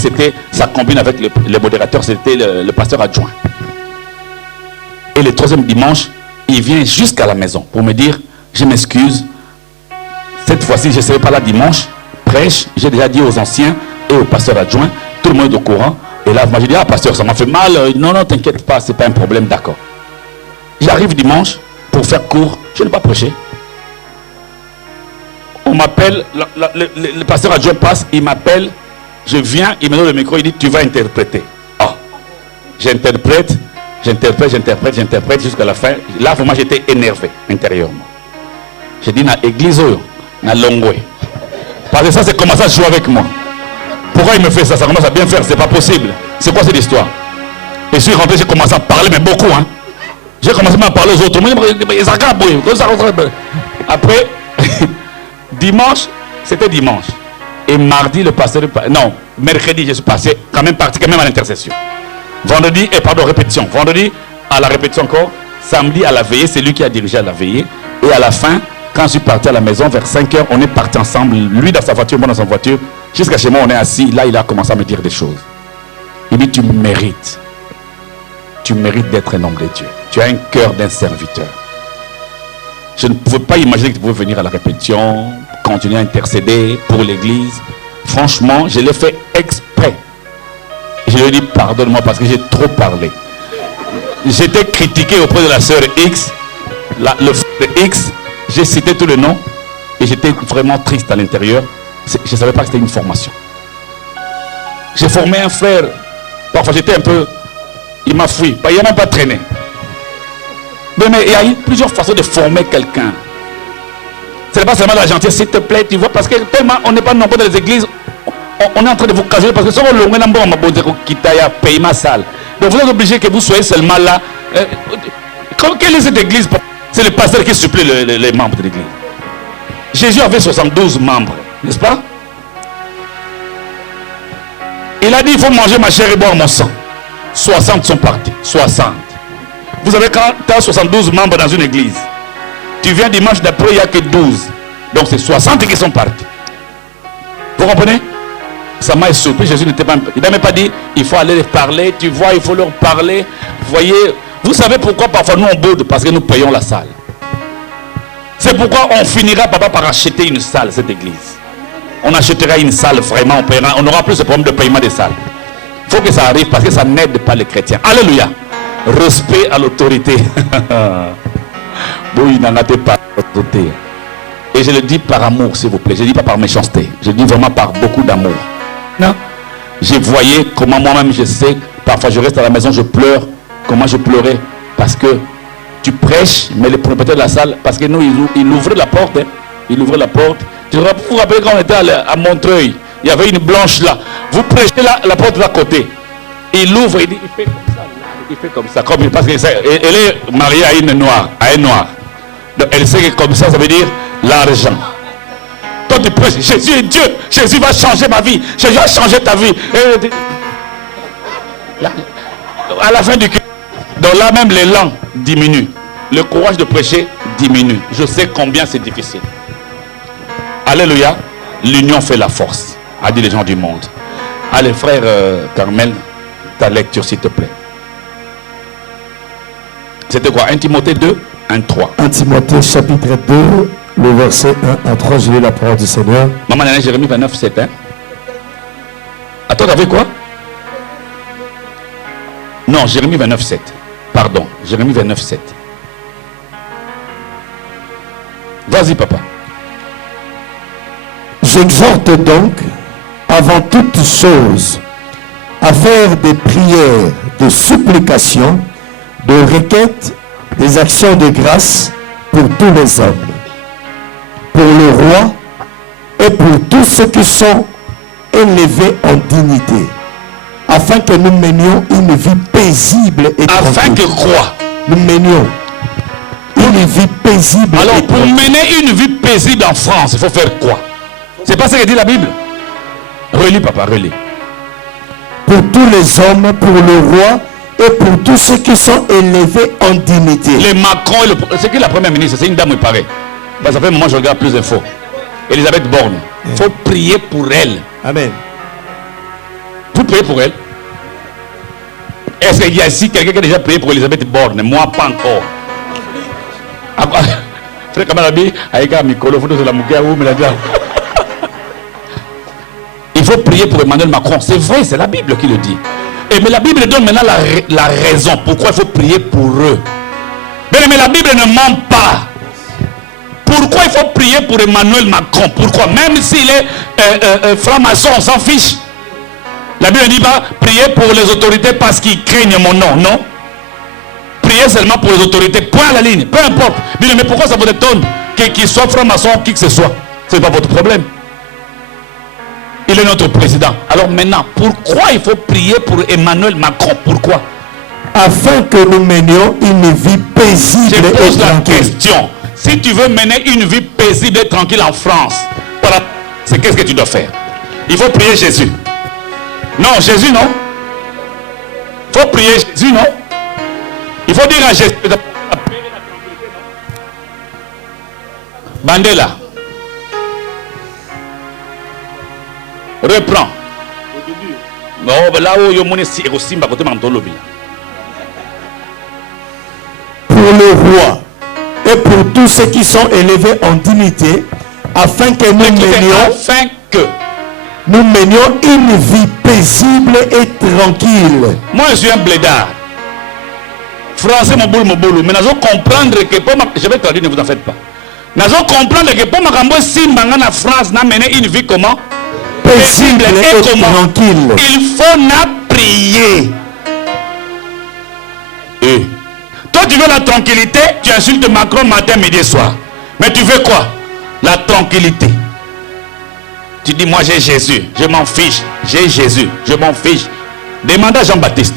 ça combine avec le modérateur, c'était le pasteur adjoint. Et le troisième dimanche, il vient jusqu'à la maison pour me dire, je m'excuse. Cette fois-ci, je ne serai pas là dimanche. Prêche, j'ai déjà dit aux anciens et au pasteur adjoint, tout le monde est au courant. Et là, moi, je dis, ah, pasteur, ça m'a fait mal. Non, non, t'inquiète pas, ce n'est pas un problème, d'accord. J'arrive dimanche pour faire court. Je n'ai pas prêché. On m'appelle, le pasteur adjoint passe, il m'appelle. Je viens, il me donne le micro, il dit, tu vas interpréter. Ah, j'interprète jusqu'à la fin. Là, vraiment, j'étais énervé intérieurement. J'ai dit, na église, na longwe. Parce que ça, c'est commencé à jouer avec moi. Pourquoi il me fait ça? Ça commence à bien faire, c'est pas possible. C'est quoi cette histoire? Et je suis rentré, j'ai commencé à parler, mais beaucoup. Hein. J'ai commencé à parler aux autres. Après, dimanche, c'était dimanche. Et mardi, le pasteur, non, mercredi, je suis passé, quand même parti à l'intercession. Vendredi, répétition. Vendredi, à la répétition encore. Samedi, à la veillée, c'est lui qui a dirigé à la veillée. Et à la fin, quand je suis parti à la maison, vers 5 h, on est parti ensemble. Lui dans sa voiture, moi dans sa voiture. Jusqu'à chez moi, on est assis. Là, il a commencé à me dire des choses. Il dit, tu mérites. Tu mérites d'être un homme de Dieu. Tu as un cœur d'un serviteur. Je ne pouvais pas imaginer que tu pouvais venir à la répétition, continuer à intercéder pour l'église. Franchement, je l'ai fait exprès. Je lui ai dit, pardonne-moi parce que j'ai trop parlé. J'étais critiqué auprès de la sœur X, le frère X. J'ai cité tous les noms et j'étais vraiment triste à l'intérieur. Je ne savais pas que c'était une formation. J'ai formé un frère. Parfois j'étais un peu... Il m'a fui. Il n'a même pas traîné. Mais il y a plusieurs façons de former quelqu'un. Ce n'est pas seulement la gentillesse, s'il te plaît, tu vois, parce que tellement on n'est pas nombreux dans les églises, on est en train de vous cajoler parce que si on a paiement sale. Donc vous êtes obligé que vous soyez seulement là. Quelle est cette église? C'est le pasteur qui supplée les membres de l'église. Jésus avait 72 membres, n'est-ce pas? Il a dit, il faut manger ma chair et boire mon sang. 60 sont partis. 60. Vous avez quand tu as 72 membres dans une église. Tu viens dimanche d'après, il n'y a que 12. Donc c'est 60 qui sont partis. Vous comprenez? Ça m'a surpris. Jésus n'était pas... Il n'a même pas dit, il faut aller les parler. Tu vois, il faut leur parler. Vous voyez, vous savez pourquoi parfois nous on boude? Parce que nous payons la salle. C'est pourquoi on finira papa par acheter une salle, cette église. On achètera une salle vraiment, on aura plus de problème de paiement des salles. Il faut que ça arrive parce que ça n'aide pas les chrétiens. Alléluia. Respect à l'autorité. Et je le dis par amour, s'il vous plaît. Je ne dis pas par méchanceté. Je le dis vraiment par beaucoup d'amour. Non. Je voyais comment moi-même je sais. Parfois je reste à la maison, je pleure. Comment je pleurais. Parce que tu prêches, mais le propriétaire de la salle, parce que nous, il ouvrait la porte. Hein. Il ouvrait la porte. Vous vous rappelez quand on était à Montreuil, il y avait une blanche là. Vous prêchez là, la porte de l'à côté. Il ouvre, il dit, il fait comme ça. Il fait comme ça. Comme, parce qu'elle est mariée à une noire. À un noir. Donc elle sait que comme ça veut dire l'argent. Toi tu prêches, Jésus est Dieu. Jésus va changer ma vie. Jésus va changer ta vie. Et, là, à la fin du culte, donc là même l'élan diminue. Le courage de prêcher diminue. Je sais combien c'est difficile. Alléluia. L'union fait la force, a dit les gens du monde. Allez frère Carmel, ta lecture s'il te plaît. C'était quoi? 1 Timothée 2, 1, 3. 1 Timothée chapitre 2, le verset 1 à 3, je lis la parole du Seigneur. Maman, Jérémie 29, 7. Hein? Attends, t'avais quoi? Non, Jérémie 29, 7. Pardon, Jérémie 29, 7. Vas-y, papa. J'exhorte donc, avant toute chose, à faire des prières, de supplications, de requêtes, des actions de grâce pour tous les hommes, pour le roi et pour tous ceux qui sont élevés en dignité, afin que nous menions une vie paisible et tranquille. Afin que quoi? Nous menions une vie paisible. Alors, pour mener une vie paisible en France, il faut faire quoi? C'est pas ce que dit la Bible. Relis, papa, relis. Pour tous les hommes, pour le roi et pour tous ceux qui sont élevés en dignité. Les Macron, c'est qui la première ministre? C'est une dame, il paraît. Parce que ça fait un moment que je regarde plus d'infos. Elisabeth Borne. Il faut prier pour elle. Amen. Vous priez pour elle? Est-ce qu'il y a ici quelqu'un qui a déjà prié pour Elisabeth Borne? Moi, pas encore. Frère Kamarabi, Aïka Mikolo, photo de la Moukia, où il faut prier pour Emmanuel Macron. C'est vrai, c'est la Bible qui le dit. Mais la Bible donne maintenant la raison pourquoi il faut prier pour eux. Mais la Bible ne ment pas. Pourquoi il faut prier pour Emmanuel Macron? Pourquoi? Même s'il est franc-maçon, on s'en fiche. La Bible ne dit pas prier pour les autorités parce qu'ils craignent mon nom. Non. Priez seulement pour les autorités. Point à la ligne. Peu importe. Mais pourquoi ça vous étonne qu'il soit franc-maçon ou qui que ce soit? Ce n'est pas votre problème. Il est notre président. Alors maintenant, pourquoi il faut prier pour Emmanuel Macron? Pourquoi? Afin que nous menions une vie paisible et tranquille. Je pose la question. Si tu veux mener une vie paisible et tranquille en France, c'est qu'est-ce que tu dois faire? Il faut prier Jésus. Non, Jésus non. Il faut prier Jésus non. Il faut dire à Jésus. Bandela. Reprends. Pour le roi et pour tous ceux qui sont élevés en dignité, afin que nous menions une vie paisible et tranquille. Moi je suis un blédard. Français mon boulot. Mais nous allons comprendre que je vais traduire, ne vous en faites pas. Nous allons comprendre que pour ma si en France n'a mené une vie comment? Paisible et tranquille. Il faut prier. Toi tu veux la tranquillité, tu insultes Macron matin, midi et soir. Mais tu veux quoi? La tranquillité. Tu dis moi j'ai Jésus, je m'en fiche. J'ai Jésus, je m'en fiche. Demandez à Jean-Baptiste.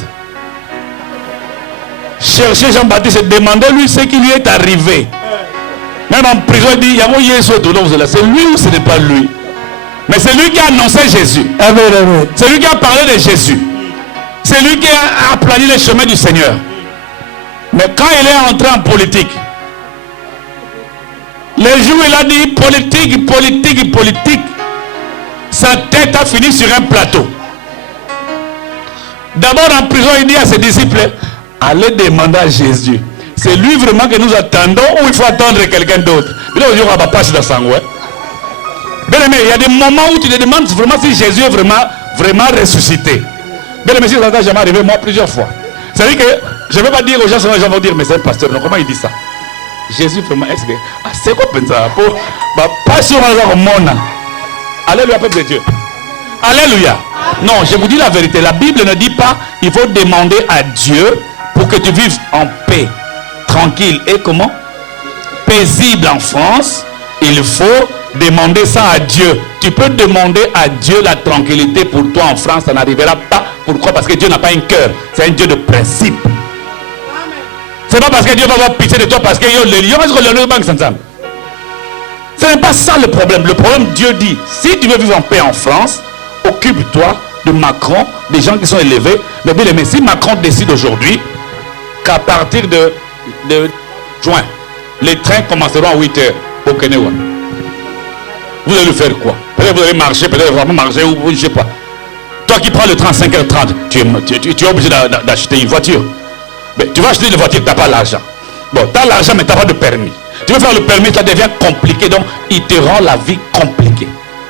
Cherchez Jean-Baptiste et demandez-lui ce qui lui est arrivé. Même en prison, il dit c'est lui ou ce n'est pas lui? Mais c'est lui qui a annoncé Jésus. C'est lui qui a parlé de Jésus. C'est lui qui a aplani les chemins du Seigneur. Mais quand il est entré en politique, les jours où il a dit politique, sa tête a fini sur un plateau. D'abord en prison, il dit à ses disciples, allez demander à Jésus. C'est lui vraiment que nous attendons ou il faut attendre quelqu'un d'autre? Il y a des moments où tu te demandes vraiment si Jésus est vraiment ressuscité. Bien aimé, ça n'est jamais arrivé moi plusieurs fois. C'est-à-dire que je ne vais pas dire aux gens, les gens vont dire, mais c'est un pasteur. Non, comment il dit ça? Jésus vraiment, c'est quoi ça? Pas sur le monde. Alléluia, peuple de Dieu. Alléluia. Non, je vous dis la vérité. La Bible ne dit pas il faut demander à Dieu pour que tu vives en paix, tranquille et comment? Paisible en France. Il faut demander ça à Dieu. Tu peux demander à Dieu la tranquillité pour toi en France, ça n'arrivera pas. Pourquoi? Parce que Dieu n'a pas un cœur. C'est un Dieu de principe. C'est pas parce que Dieu va avoir pitié de toi parce que le lion ce n'est pas ça le problème. Le problème, Dieu dit, si tu veux vivre en paix en France, occupe-toi de Macron, des gens qui sont élevés. Mais bien aimé, si Macron décide aujourd'hui qu'à partir de juin, les trains commenceront à 8 h au Kenya, vous allez faire quoi? Peut-être vous allez marcher, peut-être vraiment marcher ou je ne sais pas. Toi qui prends le train à 5h30, tu es obligé d'acheter une voiture. Mais tu vas acheter une voiture, tu n'as pas l'argent. Bon, tu as l'argent, mais tu n'as pas de permis. Tu Tu veux faire le permis, ça devient compliqué. Donc, il te rend la vie compliquée.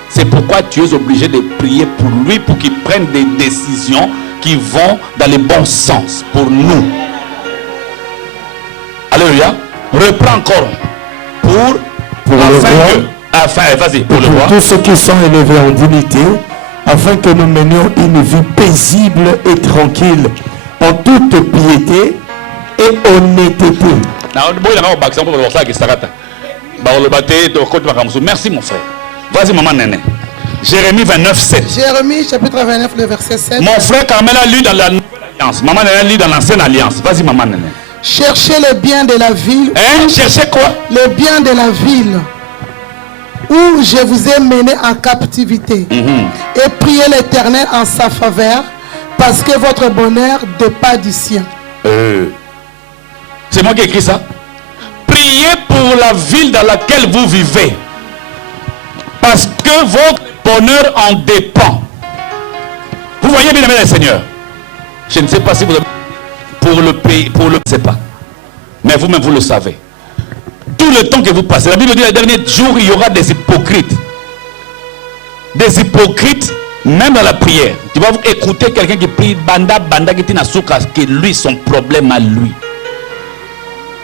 C'est pourquoi tu es obligé de prier pour lui, pour qu'il prenne des décisions qui vont dans le bon sens pour nous. Alléluia. Reprends encore pour vas-y, pour le roi. Tous ceux qui sont élevés en dignité, afin que nous menions une vie paisible et tranquille, en toute piété et honnêteté. Merci mon frère. Vas-y maman Néné. Jérémie 29, 7. Jérémie chapitre 29, le verset 7. Mon frère Carmel a lu dans la nouvelle alliance. Maman Néné lit dans l'ancienne alliance. Vas-y maman Néné. Cherchez le bien de la ville. Hein? Cherchez quoi? Le bien de la ville où je vous ai mené en captivité. Et priez l'Éternel en sa faveur, parce que votre bonheur dépend du sien. C'est moi qui ai écrit ça. Priez pour la ville dans laquelle vous vivez, parce que votre bonheur en dépend. Vous voyez bien, les seigneurs. Je ne sais pas si vous avez pour le pays, je ne sais pas. Mais vous-même, vous le savez. Tout le temps que vous passez, la Bible dit les derniers jours, il y aura des hypocrites. Des hypocrites, même dans la prière. Tu vas écouter quelqu'un qui prie, banda, qui tient que lui, son problème à lui.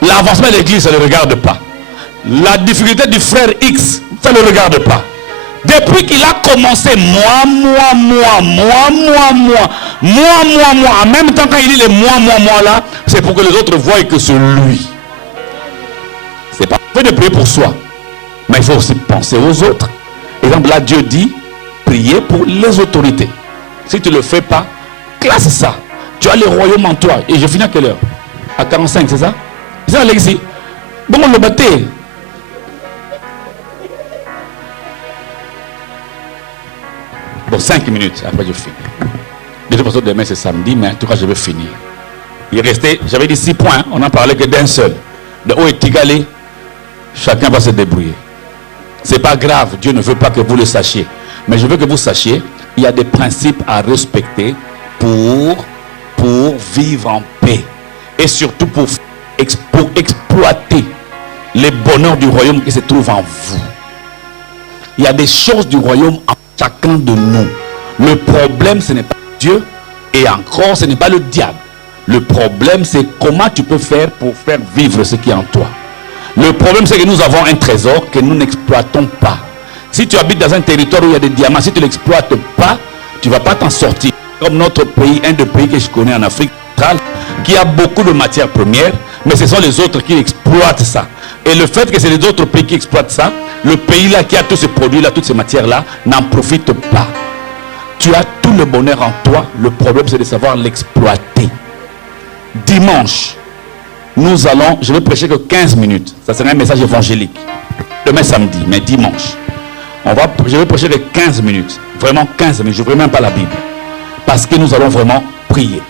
L'avancement de l'église, ça ne le regarde pas. La difficulté du frère X, ça ne le regarde pas. Depuis qu'il a commencé, moi, en même temps quand il dit les moi là, c'est pour que les autres voient que c'est lui. C'est pas fait de prier pour soi, mais il faut aussi penser aux autres. Exemple, là Dieu dit, priez pour les autorités. Si tu ne le fais pas, classe ça. Tu as le royaume en toi. Et je finis à quelle heure? À 45, c'est ça? C'est ça l'exil. Bon, on le battait. Bon, 5 minutes, après je finis. De toute façon, demain c'est samedi, mais en tout cas, je vais finir. Il restait, j'avais dit 6 points, on n'en parlait que d'un seul. De haut est égalé, chacun va se débrouiller. C'est pas grave, Dieu ne veut pas que vous le sachiez. Mais je veux que vous sachiez, il y a des principes à respecter pour vivre en paix. Et surtout pour exploiter les bonheurs du royaume qui se trouvent en vous. Il y a des choses du royaume en chacun de nous. Le problème, ce n'est pas Dieu, et encore, ce n'est pas le diable. Le problème, c'est comment tu peux faire pour faire vivre ce qui est en toi. Le problème, c'est que nous avons un trésor que nous n'exploitons pas. Si tu habites dans un territoire où il y a des diamants, si tu ne l'exploites pas, tu ne vas pas t'en sortir. Comme notre pays, un des pays que je connais en Afrique centrale, qui a beaucoup de matières premières, mais ce sont les autres qui exploitent ça. Et le fait que c'est les autres pays qui exploitent ça, le pays là qui a tous ces produits là, toutes ces matières là, n'en profite pas. Tu as tout le bonheur en toi, le problème c'est de savoir l'exploiter. Dimanche, je vais prêcher que 15 minutes, ça sera un message évangélique. Demain samedi, mais dimanche, je vais prêcher que 15 minutes, vraiment 15 minutes, je ne ferai même pas la Bible. Parce que nous allons vraiment prier.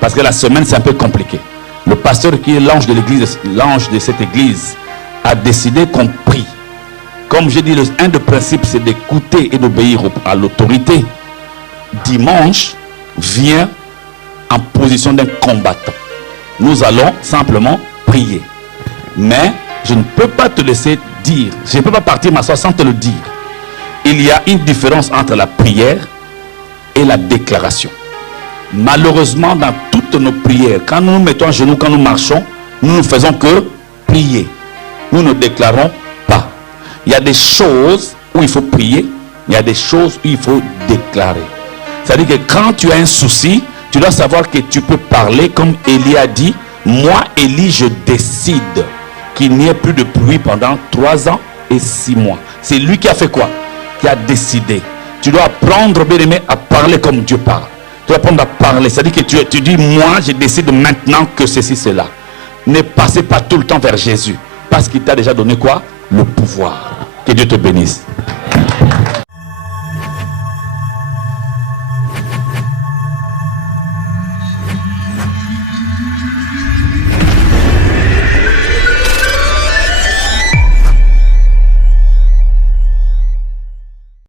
Parce que la semaine c'est un peu compliqué. Le pasteur qui est l'ange de l'église, l'ange de cette église, a décidé qu'on prie. Comme j'ai dit, un des principes, c'est d'écouter et d'obéir à l'autorité. Dimanche vient en position d'un combattant. Nous allons simplement prier. Mais je ne peux pas te laisser dire, je ne peux pas partir m'asseoir sans te le dire. Il y a une différence entre la prière et la déclaration. Malheureusement, dans toutes nos prières, quand nous nous mettons à genoux, quand nous marchons, nous ne faisons que prier. Nous ne déclarons pas. Il y a des choses où il faut prier, il y a des choses où il faut déclarer. C'est-à-dire que quand tu as un souci, tu dois savoir que tu peux parler comme Élie a dit. Moi, Élie, je décide qu'il n'y ait plus de pluie pendant 3 ans et 6 mois. C'est lui qui a fait quoi? Qui a décidé. Tu dois apprendre, bien aimé, à parler comme Dieu parle. Tu dois apprendre à parler. C'est-à-dire que tu dis, moi, je décide maintenant que ceci, cela. Ne passez pas tout le temps vers Jésus. Parce qu'il t'a déjà donné quoi? Le pouvoir. Que Dieu te bénisse.